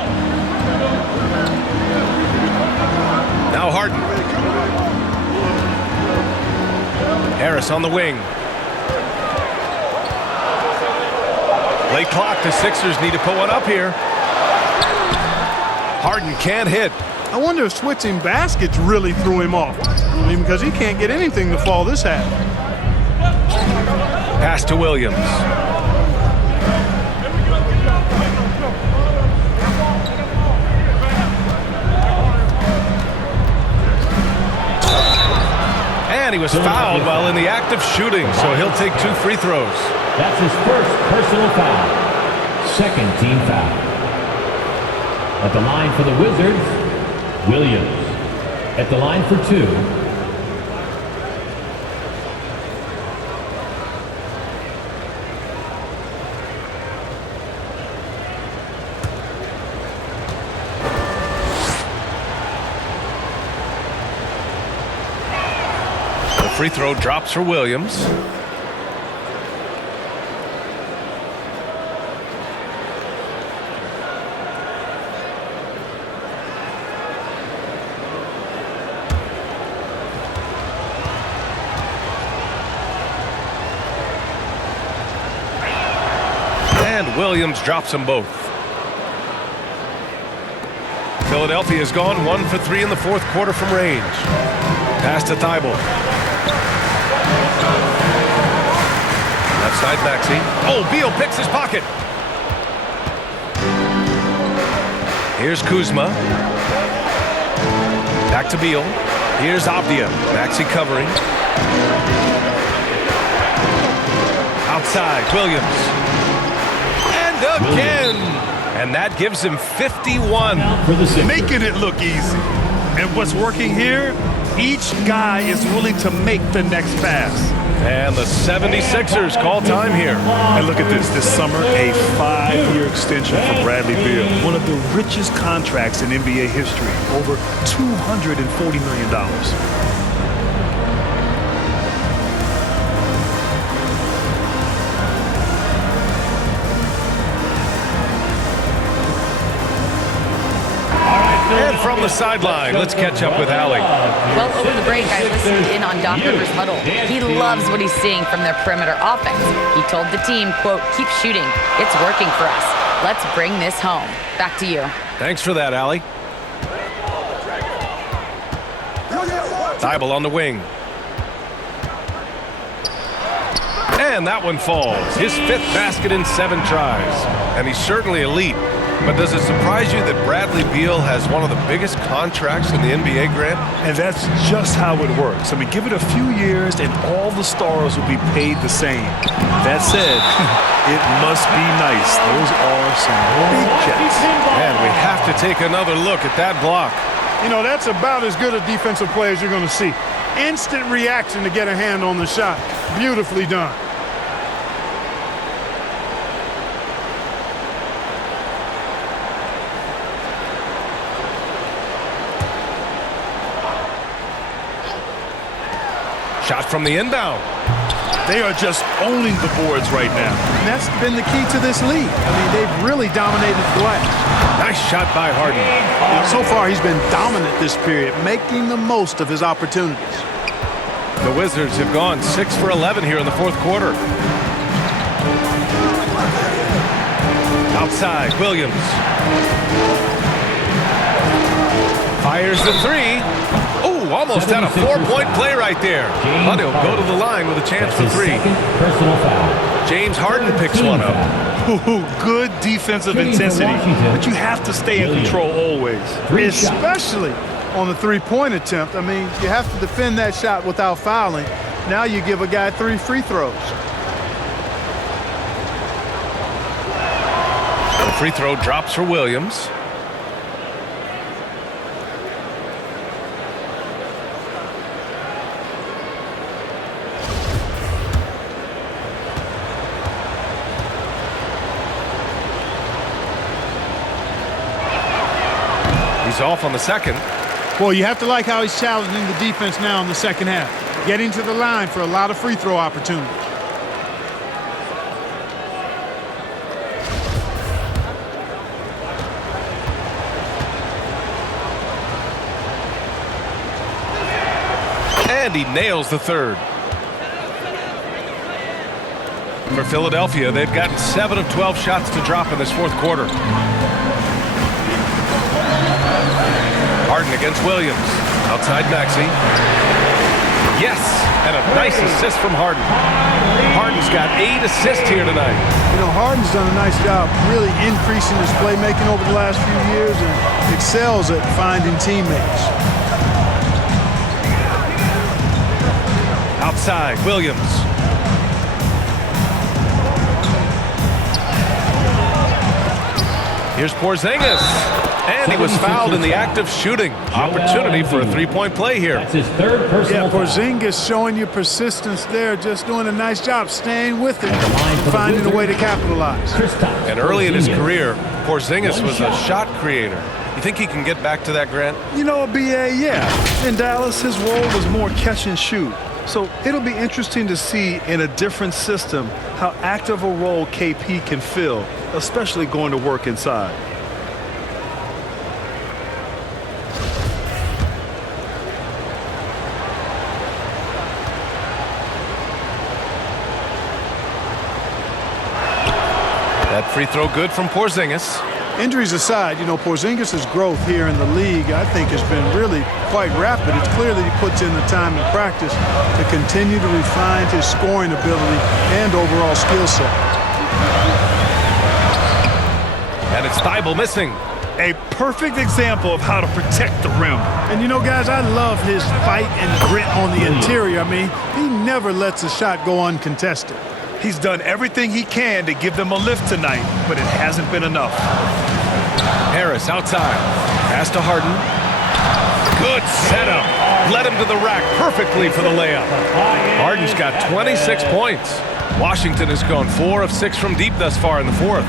Now Harden. Harris on the wing. Late clock. The Sixers need to put one up here. Harden can't hit. I wonder if switching baskets really threw him off. I mean, because he can't get anything to fall this half. Pass to Williams. And he was fouled while in the act of shooting, so he'll take 2 free throws. That's his first personal foul. Second team foul. At the line for the Wizards, Williams. At the line for 2. Free throw drops for Williams. And Williams drops them both. Philadelphia has gone 1 for 3 in the fourth quarter from range. Pass to Thibault. Left side Maxey. Oh, Beal picks his pocket. Here's Kuzma. Back to Beal. Here's Avdia. Maxey covering. Outside, Williams. And again. And that gives him 51. Making it look easy. And what's working here, each guy is willing to make the next pass. And the 76ers call time here. And look at this summer, a 5-year extension for Bradley Beal. One of the richest contracts in NBA history, over $240 million. And from the sideline, let's catch up with Allie. Well, over the break, I listened in on Doc Rivers' huddle. He loves what he's seeing from their perimeter offense. He told the team, quote, keep shooting. It's working for us. Let's bring this home. Back to you. Thanks for that, Allie. Thibault on the wing. And that one falls. His 5th basket in 7 tries. And he's certainly elite. But does it surprise you that Bradley Beal has one of the biggest contracts in the NBA, Grant? And that's just how it works. I mean, give it a few years and all the stars will be paid the same. That said, it must be nice. Those are some big checks. And we have to take another look at that block. You know, that's about as good a defensive play as you're going to see. Instant reaction to get a hand on the shot. Beautifully done. Shot from the inbound. They are just owning the boards right now. And that's been the key to this league. I mean, they've really dominated the glass. Nice shot by Harden. Now, so far, he's been dominant this period, making the most of his opportunities. The Wizards have gone 6 for 11 here in the fourth quarter. Outside, Williams. Fires the 3. Oh, almost had a 4-point play right there. But he'll go to the line with a chance for 3. James Harden picks one up. Ooh, good defensive intensity, but you have to stay in control always. Especially on the three-point attempt. I mean, you have to defend that shot without fouling. Now you give a guy 3 free throws. The free throw drops for Williams. He's off on the second. Well, you have to like how he's challenging the defense now in the second half. Getting to the line for a lot of free throw opportunities. And he nails the third. For Philadelphia, they've gotten 7 of 12 shots to drop in this fourth quarter. Harden against Williams. Outside Maxey. Yes, and a nice assist from Harden. Harden's got 8 assists here tonight. You know, Harden's done a nice job really increasing his playmaking over the last few years and excels at finding teammates. Outside, Williams. Here's Porzingis. And he was fouled in the act of shooting. Opportunity for a 3-point play here. That's his 3rd personal foul. Porzingis showing you persistence there, just doing a nice job staying with it and finding a way to capitalize. And early in his career, Porzingis was a shot creator. You think he can get back to that, Grant? You know, BA, yeah. In Dallas, his role was more catch and shoot. So it'll be interesting to see in a different system how active a role KP can fill, especially going to work inside. That free throw good from Porzingis. Injuries aside, you know, Porzingis' growth here in the league, I think, has been really quite rapid. It's clear that he puts in the time in practice to continue to refine his scoring ability and overall skill set. And it's Thibault missing. A perfect example of how to protect the rim. And, you know, guys, I love his fight and grit on the interior. I mean, he never lets a shot go uncontested. He's done everything he can to give them a lift tonight, but it hasn't been enough. Harris outside. Pass to Harden. Good setup. Led him to the rack perfectly for the layup. Harden's got 26 points. Washington has gone 4 of 6 from deep thus far in the fourth.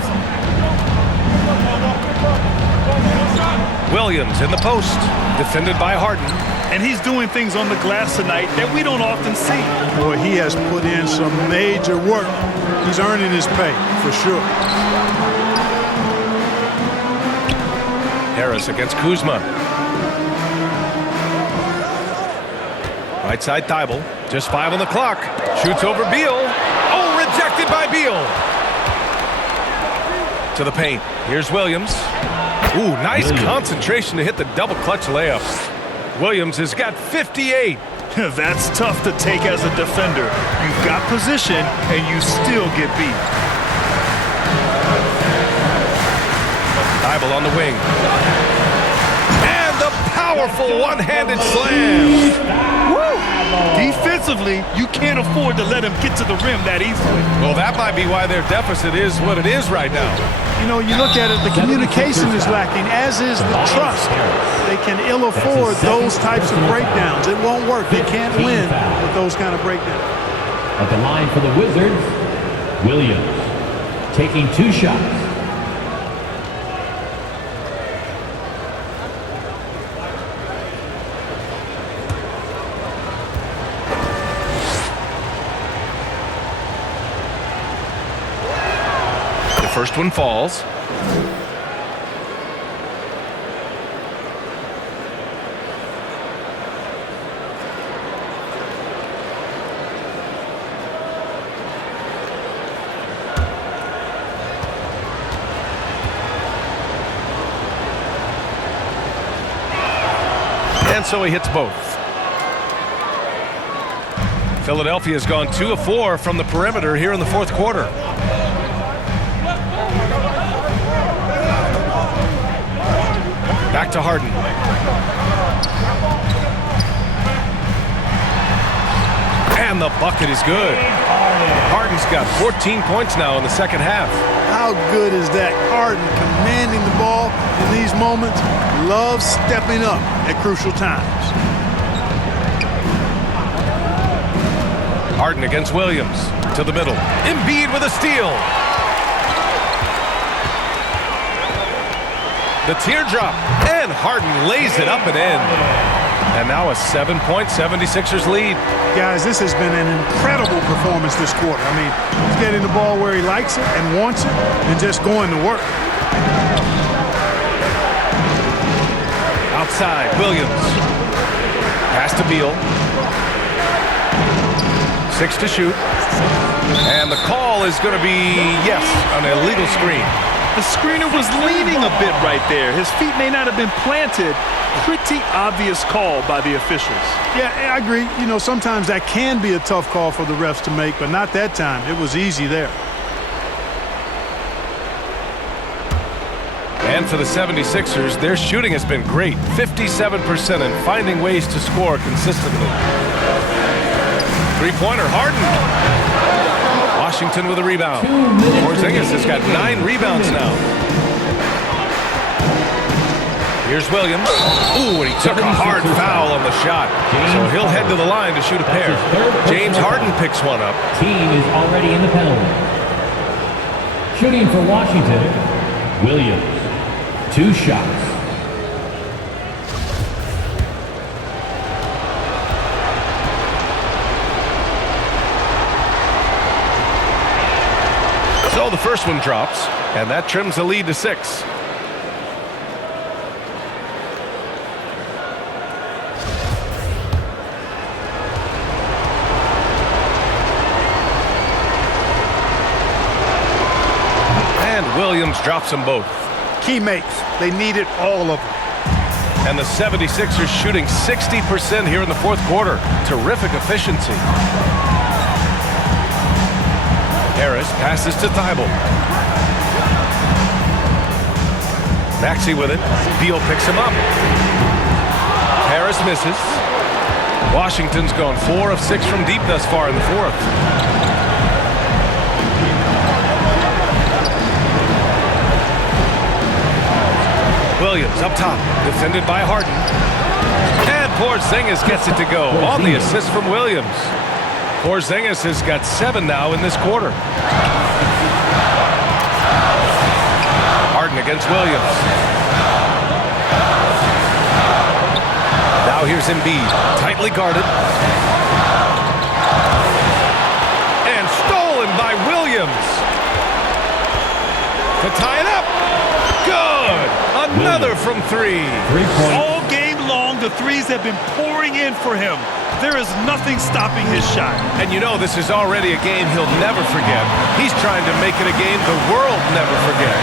Williams in the post. Defended by Harden. And he's doing things on the glass tonight that we don't often see. Boy, he has put in some major work. He's earning his pay, for sure. Harris against Kuzma. Right side Thibault. Just 5 on the clock. Shoots over Beal. Oh, rejected by Beal. To the paint. Here's Williams. Ooh, nice concentration to hit the double clutch layup. Williams has got 58. That's tough to take as a defender. You've got position, and you still get beat. Thibault on the wing. And the powerful one-handed slam. Defensively, you can't afford to let him get to the rim that easily. Well, that might be why their deficit is what it is right now. You know, you look at it, the communication is lacking, as is the trust. They can ill afford those types of breakdowns. It won't work. They can't win with those kind of breakdowns. At the line for the Wizards, Williams taking 2 shots. First one falls. And so he hits both. Philadelphia's gone 2 of 4 from the perimeter here in the fourth quarter. Back to Harden. And the bucket is good. Harden's got 14 points now in the second half. How good is that? Harden commanding the ball in these moments. Loves stepping up at crucial times. Harden against Williams. To the middle. Embiid with a steal. The teardrop, and Harden lays it up and in. And now a 7-point 76ers lead. Guys, this has been an incredible performance this quarter. I mean, he's getting the ball where he likes it and wants it and just going to work. Outside, Williams. Pass to Beal. 6 to shoot. And the call is going to be, yes, an illegal screen. The screener was leaning a bit right there. His feet may not have been planted. Pretty obvious call by the officials. Yeah, I agree. You know, sometimes that can be a tough call for the refs to make, but not that time. It was easy there. And for the 76ers, their shooting has been great. 57% and finding ways to score consistently. Three-pointer, Harden. Washington with a rebound. Porzingis has got 9 rebounds now. Here's Williams. Ooh, and he took a hard foul on the shot. So he'll head to the line to shoot a pair. James Harden picks one up. Team is already in the penalty. Shooting for Washington, Williams. 2 shots. So the first one drops, and that trims the lead to 6. Williams drops them both. Key makes. They needed all of them. And the 76ers shooting 60% here in the fourth quarter. Terrific efficiency. Harris passes to Thibault. Maxey with it. Beal picks him up. Harris misses. Washington's gone 4 of 6 from deep thus far in the fourth. Williams up top, defended by Harden. And Porzingis gets it to go on the assist from Williams. Porzingis has got 7 now in this quarter. Harden against Williams. Now here's Embiid, tightly guarded. And stolen by Williams. To tie it up. Good. Another from 3. All game long, the threes have been pouring in for him. There is nothing stopping his shot. And you know this is already a game he'll never forget. He's trying to make it a game the world never forgets.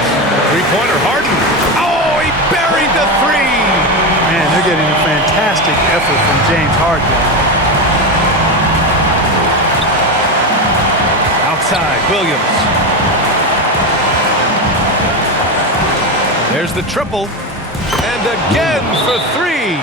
Three-pointer, Harden. Oh, he buried the 3. Man, they're getting a fantastic effort from James Harden. Outside, Williams. There's the triple. And again for 3.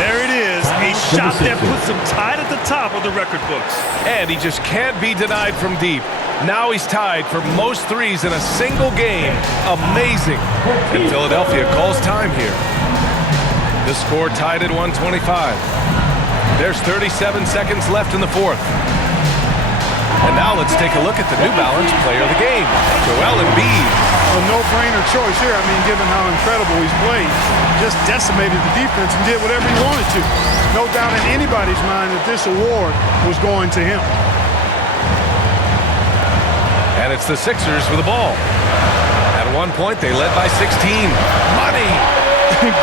There it is, a shot that puts him tied at the top of the record books. And he just can't be denied from deep. Now he's tied for most threes in a single game. Amazing. And Philadelphia calls time here. The score tied at 125. There's 37 seconds left in the fourth. And now let's take a look at the New Balance player of the game, Joel Embiid. A no-brainer choice here. I mean, given how incredible he's played, just decimated the defense and did whatever he wanted to. No doubt in anybody's mind that this award was going to him. And it's the Sixers with the ball. At one point, they led by 16. Money!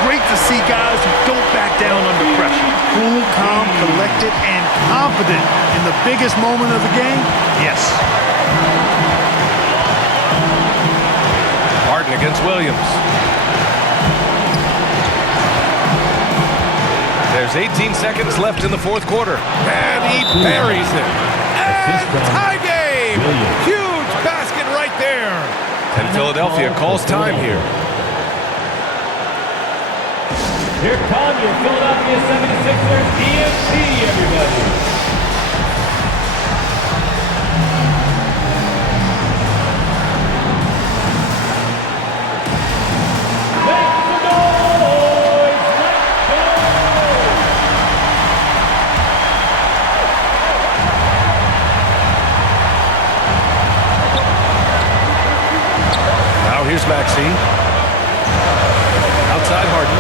Great to see guys who don't back down under pressure. Cool, calm, collected, and confident in the biggest moment of the game. Yes. Harden against Williams. There's 18 seconds left in the fourth quarter. And he buries it. And tie game! Huge basket right there. And Philadelphia calls time here. Here come your Philadelphia 76ers EMT, everybody. Now here's Maxey. Outside Harden.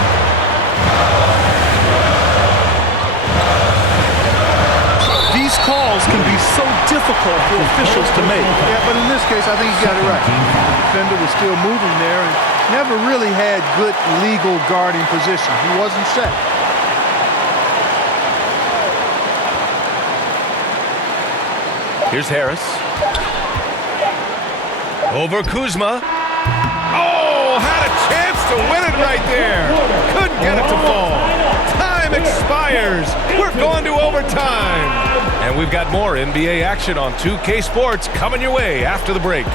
These calls can be so difficult for officials to make. Yeah, but in this case, I think he got it right. The defender was still moving there and never really had good legal guarding position. He wasn't set. Here's Harris. Over Kuzma. Oh, had a chance to win it right there. Couldn't get it to fall. Time expires. We're going to overtime. And we've got more NBA action on 2K Sports coming your way after the break.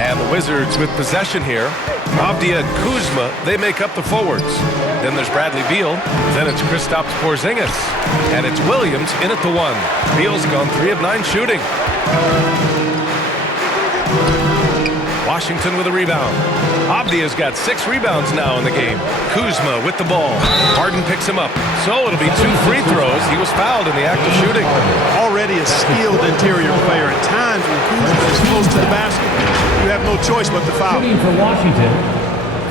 And the Wizards with possession here. Avdia and Kuzma, they make up the forwards. Then there's Bradley Beal. Then it's Kristaps Porzingis. And it's Williams in at the 1. Beal's gone 3 of 9 shooting. Washington with a rebound. Avdia's got 6 rebounds now in the game. Kuzma with the ball. Harden picks him up. So it'll be 2 free throws. He was fouled in the act of shooting. Already a skilled interior player. At times when Kuzma is close to the basket, you have no choice but to foul. Shooting for Washington,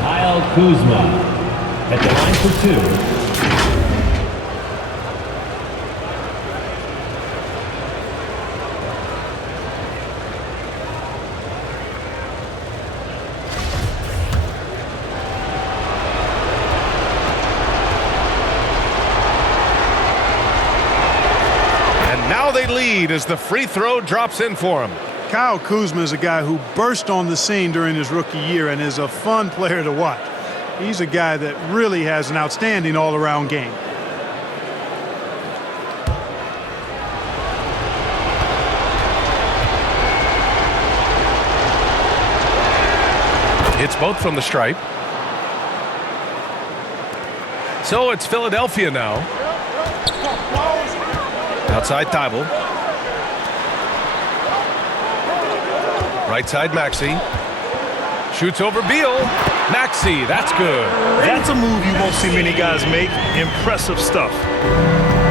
Kyle Kuzma at the line for 2. they lead as the free throw drops in for him. Kyle Kuzma is a guy who burst on the scene during his rookie year and is a fun player to watch. He's a guy that really has an outstanding all-around game. Hits both from the stripe. So it's Philadelphia now. Outside Thibault. Right side Maxey. Shoots over Beal. Maxey, that's good. That's a move you won't see many guys make. Impressive stuff.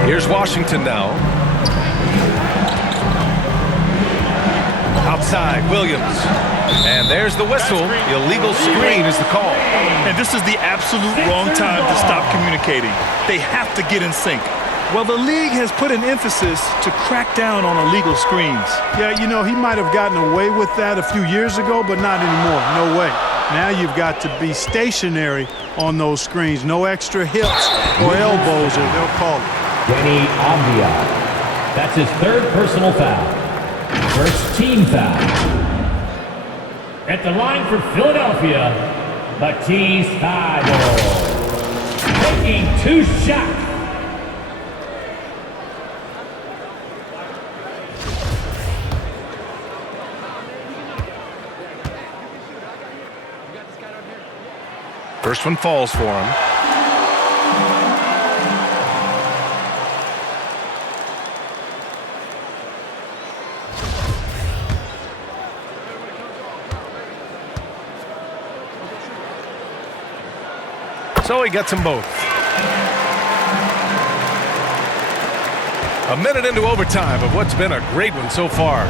Here's Washington now. Outside, Williams. And there's the whistle. Illegal screen is the call. And this is the absolute wrong time to stop communicating. They have to get in sync. Well, the league has put an emphasis to crack down on illegal screens. Yeah, you know, he might have gotten away with that a few years ago, but not anymore. No way. Now you've got to be stationary on those screens. No extra hips or elbows, or they'll call it. Denny Avdia. That's his third personal foul. First team foul. At the line for Philadelphia, Matisse Thybulle. Taking 2 shots. First one falls for him. So he gets them both. A minute into overtime of what's been a great one so far.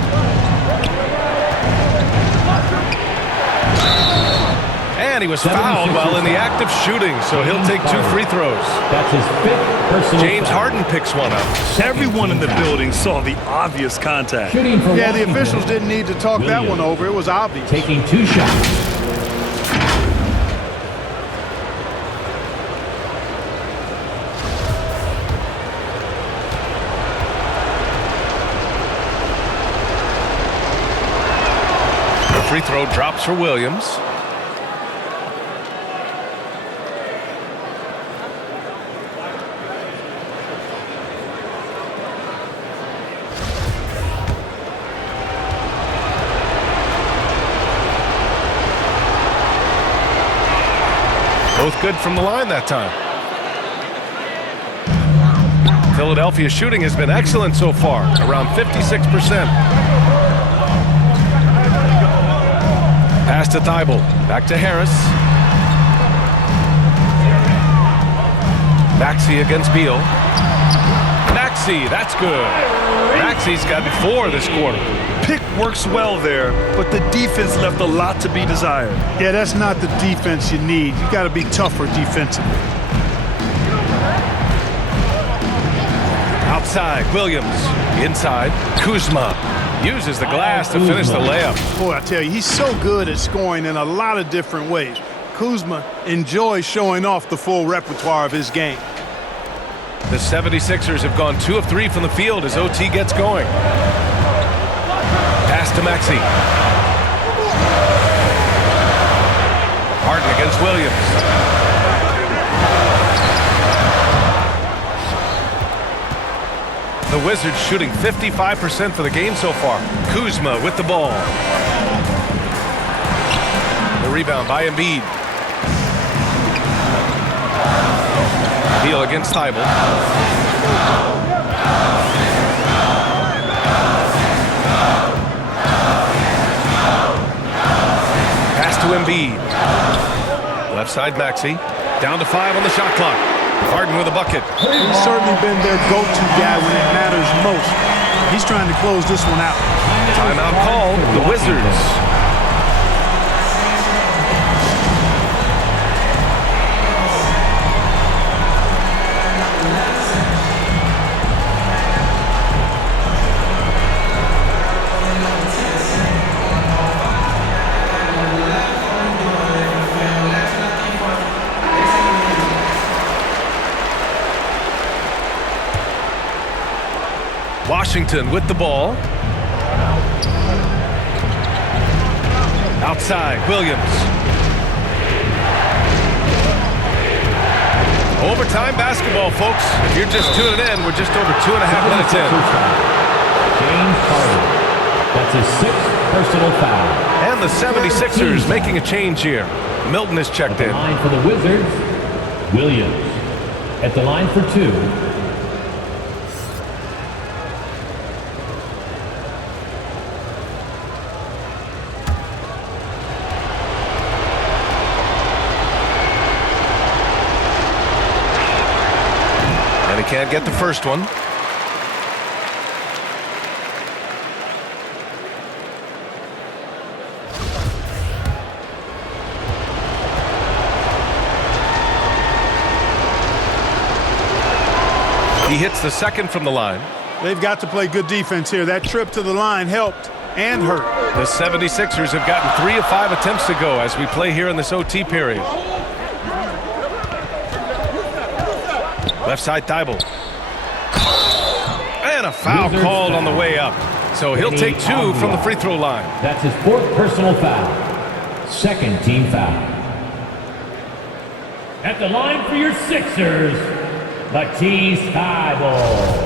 And he was fouled while in the act of shooting, so he'll take 2 free throws. That's his 5th personal James foul. Harden picks one up. Everyone in the building saw the obvious contact. Shooting for Yeah, the Washington. officials didn't need to talk that one over. It was obvious. Taking 2 shots. The free throw drops for Williams. Both good from the line that time. Philadelphia's shooting has been excellent so far, around 56%. Pass to Thybulle, back to Harris. Maxey against Beal. Maxey, that's good. Maxey's gotten 4 this quarter. Pick works well there, but the defense left a lot to be desired. Yeah, that's not the defense you need. You got to be tougher defensively. Outside, Williams. Inside, Kuzma. Uses the glass to finish the layup. Boy, I tell you, he's so good at scoring in a lot of different ways. Kuzma enjoys showing off the full repertoire of his game. The 76ers have gone 2 of 3 from the field as OT gets going. Pass to Maxey. Harden against Williams. The Wizards shooting 55% for the game so far. Kuzma with the ball. The rebound by Embiid. Beal against Thybulle. Pass to Embiid. Left side Maxey. Down to 5 on the shot clock. Harden with a bucket. He's certainly been their go-to guy when it matters most. He's trying to close this one out. Timeout called. The Wizards. Washington with the ball. Outside, Williams. Overtime basketball, folks. If you're just tuning in, we're just over 2.5 minutes in. James Harden. That's his 6th personal foul. And the 76ers making a change here. Milton is checked in. Line for the Wizards, Williams. At the line for 2. And he can't get the first one. He hits the second from the line. They've got to play good defense here. That trip to the line helped and hurt. The 76ers have gotten 3 of 5 attempts to go as we play here in this OT period. Left side, Thibault. And a foul called on the way up. So he'll take 2 from the free throw line. That's his 4th personal foul. 2nd team foul. At the line for your Sixers, Matisse Thibault.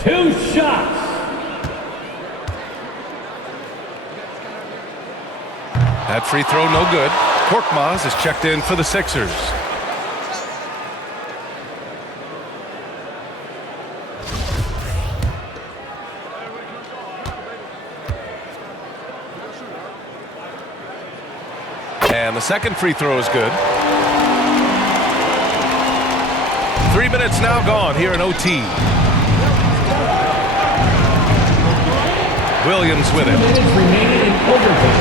2 shots. That free throw no good. Korkmaz is checked in for the Sixers. And the second free throw is good. 3 minutes now gone here in OT. Williams with it. 2 minutes remaining in overtime.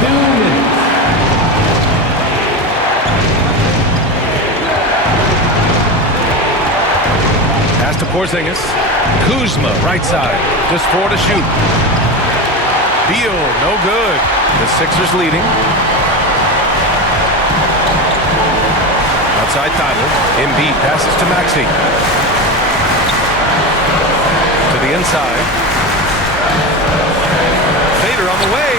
2 minutes. Pass to Porzingis. Kuzma, right side. Just 4 to shoot. Beal, no good. The Sixers leading. Outside Thibault. Embiid passes to Maxey. To the inside. Fader on the way.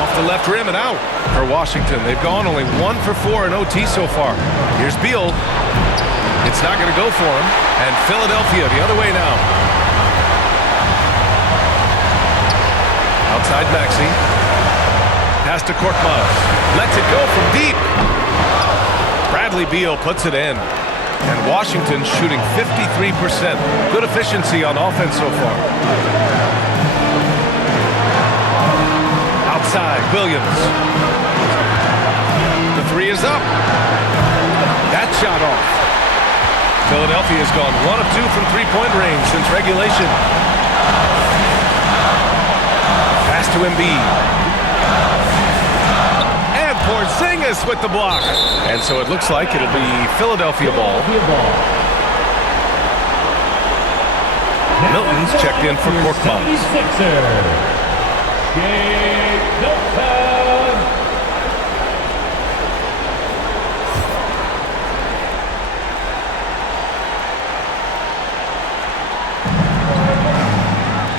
Off the left rim and out for Washington. They've gone only 1 for 4 in OT so far. Here's Beal. It's not going to go for him. And Philadelphia the other way now. Outside Maxey. Pass to Korkmaz. Lets it go from deep. Bradley Beal puts it in. And Washington shooting 53%. Good efficiency on offense so far. Outside, Williams. The 3 is up. That shot off. Philadelphia has gone 1 of 2 from three-point range since regulation. Pass to Embiid. Porzingis with the block. And so it looks like it'll be Philadelphia ball. Milton's checked in for Korkmaz.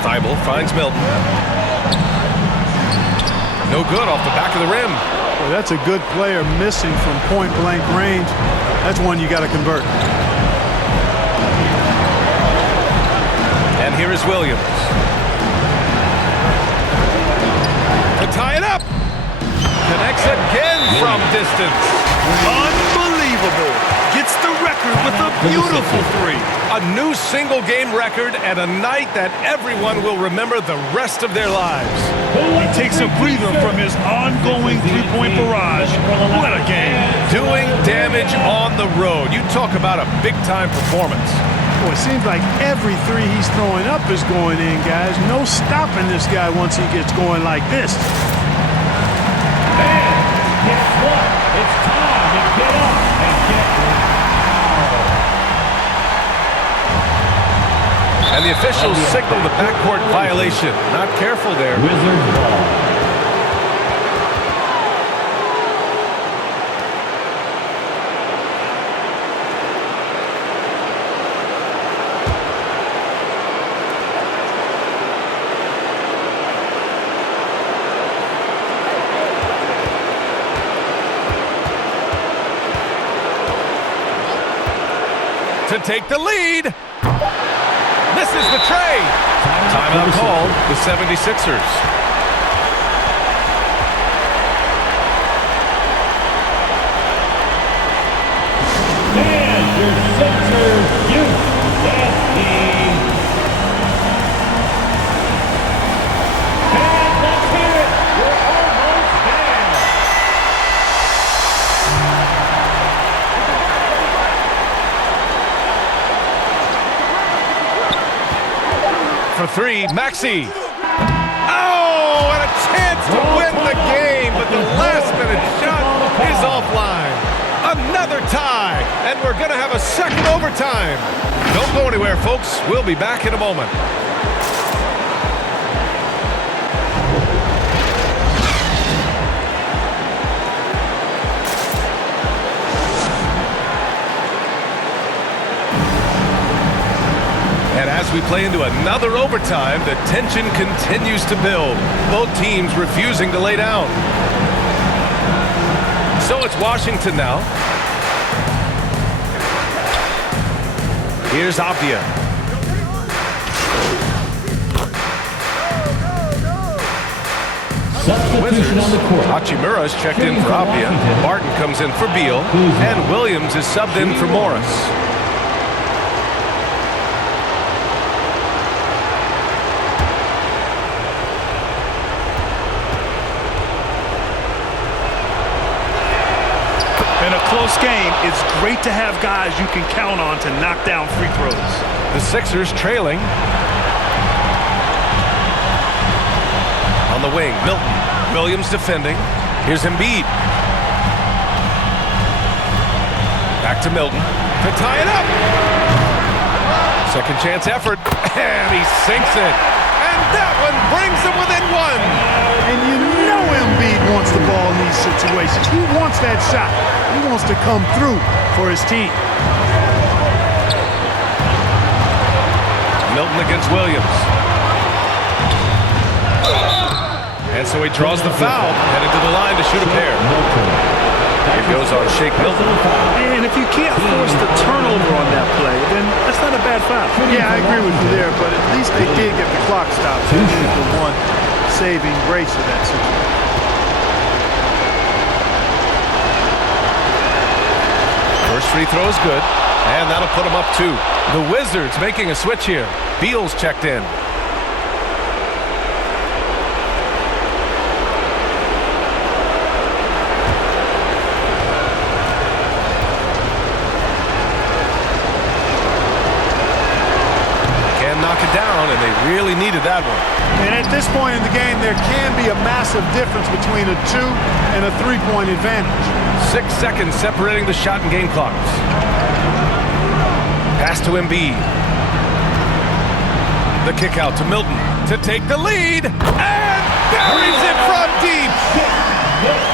Thibault finds Milton. No good off the back of the rim. Well, that's a good player missing from point-blank range. That's one you got to convert. And here is Williams. To tie it up. Connects again from distance. Unbelievable. Gets the record with a beautiful 3. A new single-game record and a night that everyone will remember the rest of their lives. He takes a breather from his ongoing three-point barrage. What a game. Doing damage on the road. You talk about a big-time performance. Boy, it seems like every 3 he's throwing up is going in, guys. No stopping this guy once he gets going like this. Man, guess what? It's time to get up and get loud. And the officials signal the backcourt violation. Not careful there. Wizards ball. to take the lead. This is the tray. Timeout called, the 76ers. And your Sixers youth team. And let's hear it. We're almost there. For three, Maxey. Oh, and a chance to win the game, but the last-minute shot is offline. Another tie, and we're going to have a second overtime. Don't go anywhere, folks. We'll be back in a moment. And as we play into another overtime, the tension continues to build. Both teams refusing to lay down. So it's Washington now. Here's Abdia. Substitution on the court. Hachimura is checked in for Abdia. Martin comes in for Beal. And Williams is subbed in for Morris. In a close game, it's great to have guys you can count on to knock down free throws. The Sixers trailing. On the wing, Milton. Williams defending. Here's Embiid. Back to Milton to tie it up. Second chance effort, and he sinks it. And that one brings him within one. And you know Embiid wants the ball in these situations. He wants that shot. He wants to come through for his team. Milton against Williams. And so he draws the foul, headed to the line to shoot a pair. It goes on Shake Milton. And if you can't force the turnover on that play, then that's not a bad foul. Yeah, I agree with you there, but at least they did get the clock stopped. That is the one saving grace of that situation. First free throw is good, and that'll put him up two. The Wizards making a switch here. Beal's checked in. Can knock it down, and they really needed that one. And at this point in the game, there can be a massive difference between a 2 and a 3-point advantage. 6 seconds separating the shot and game clocks. Pass to Embiid. The kick out to Milton to take the lead. And buries it from deep.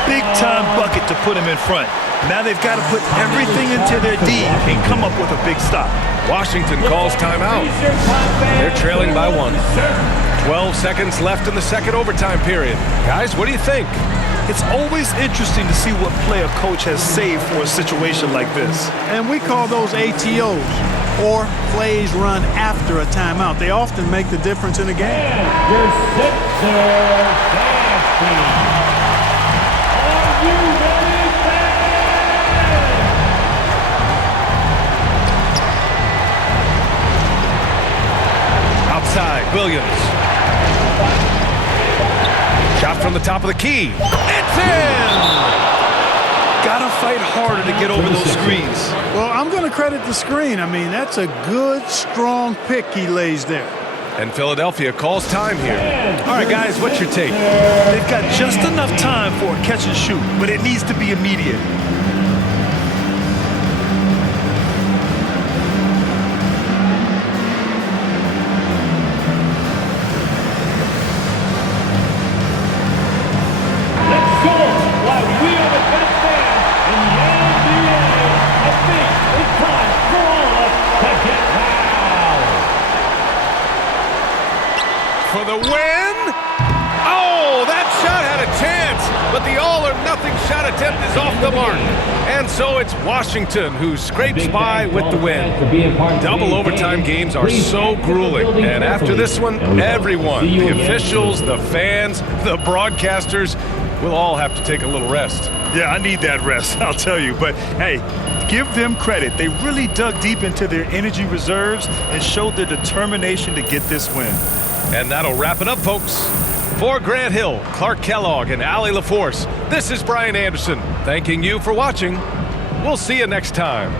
Big time bucket to put him in front. Now they've got to put everything into their D and come up with a big stop. Washington calls timeout. They're trailing by 1. 12 seconds left in the second overtime period. Guys, what do you think? It's always interesting to see what play a coach has saved for a situation like this. And we call those ATOs, or plays run after a timeout. They often make the difference in a game. And your Sixers team. Are you ready, fans? Outside, Williams. Shot from the top of the key. It's in! Gotta fight harder to get over those screens. Well, I'm going to credit the screen. I mean, that's a good, strong pick he lays there. And Philadelphia calls time here. All right, guys, what's your take? They've got just enough time for a catch and shoot, but it needs to be immediate. For the win. Oh, that shot had a chance, but the all-or-nothing shot attempt is off the mark. And So it's Washington who scrapes by with the win. Double overtime games are so grueling, and after this one, everyone, the officials, the fans, the broadcasters, will all have to take a little rest. Yeah, I need that rest, I'll tell you. But, hey, give them credit. They really dug deep into their energy reserves and showed their determination to get this win. And that'll wrap it up, folks. For Grant Hill, Clark Kellogg, and Allie LaForce, this is Brian Anderson, thanking you for watching. We'll see you next time.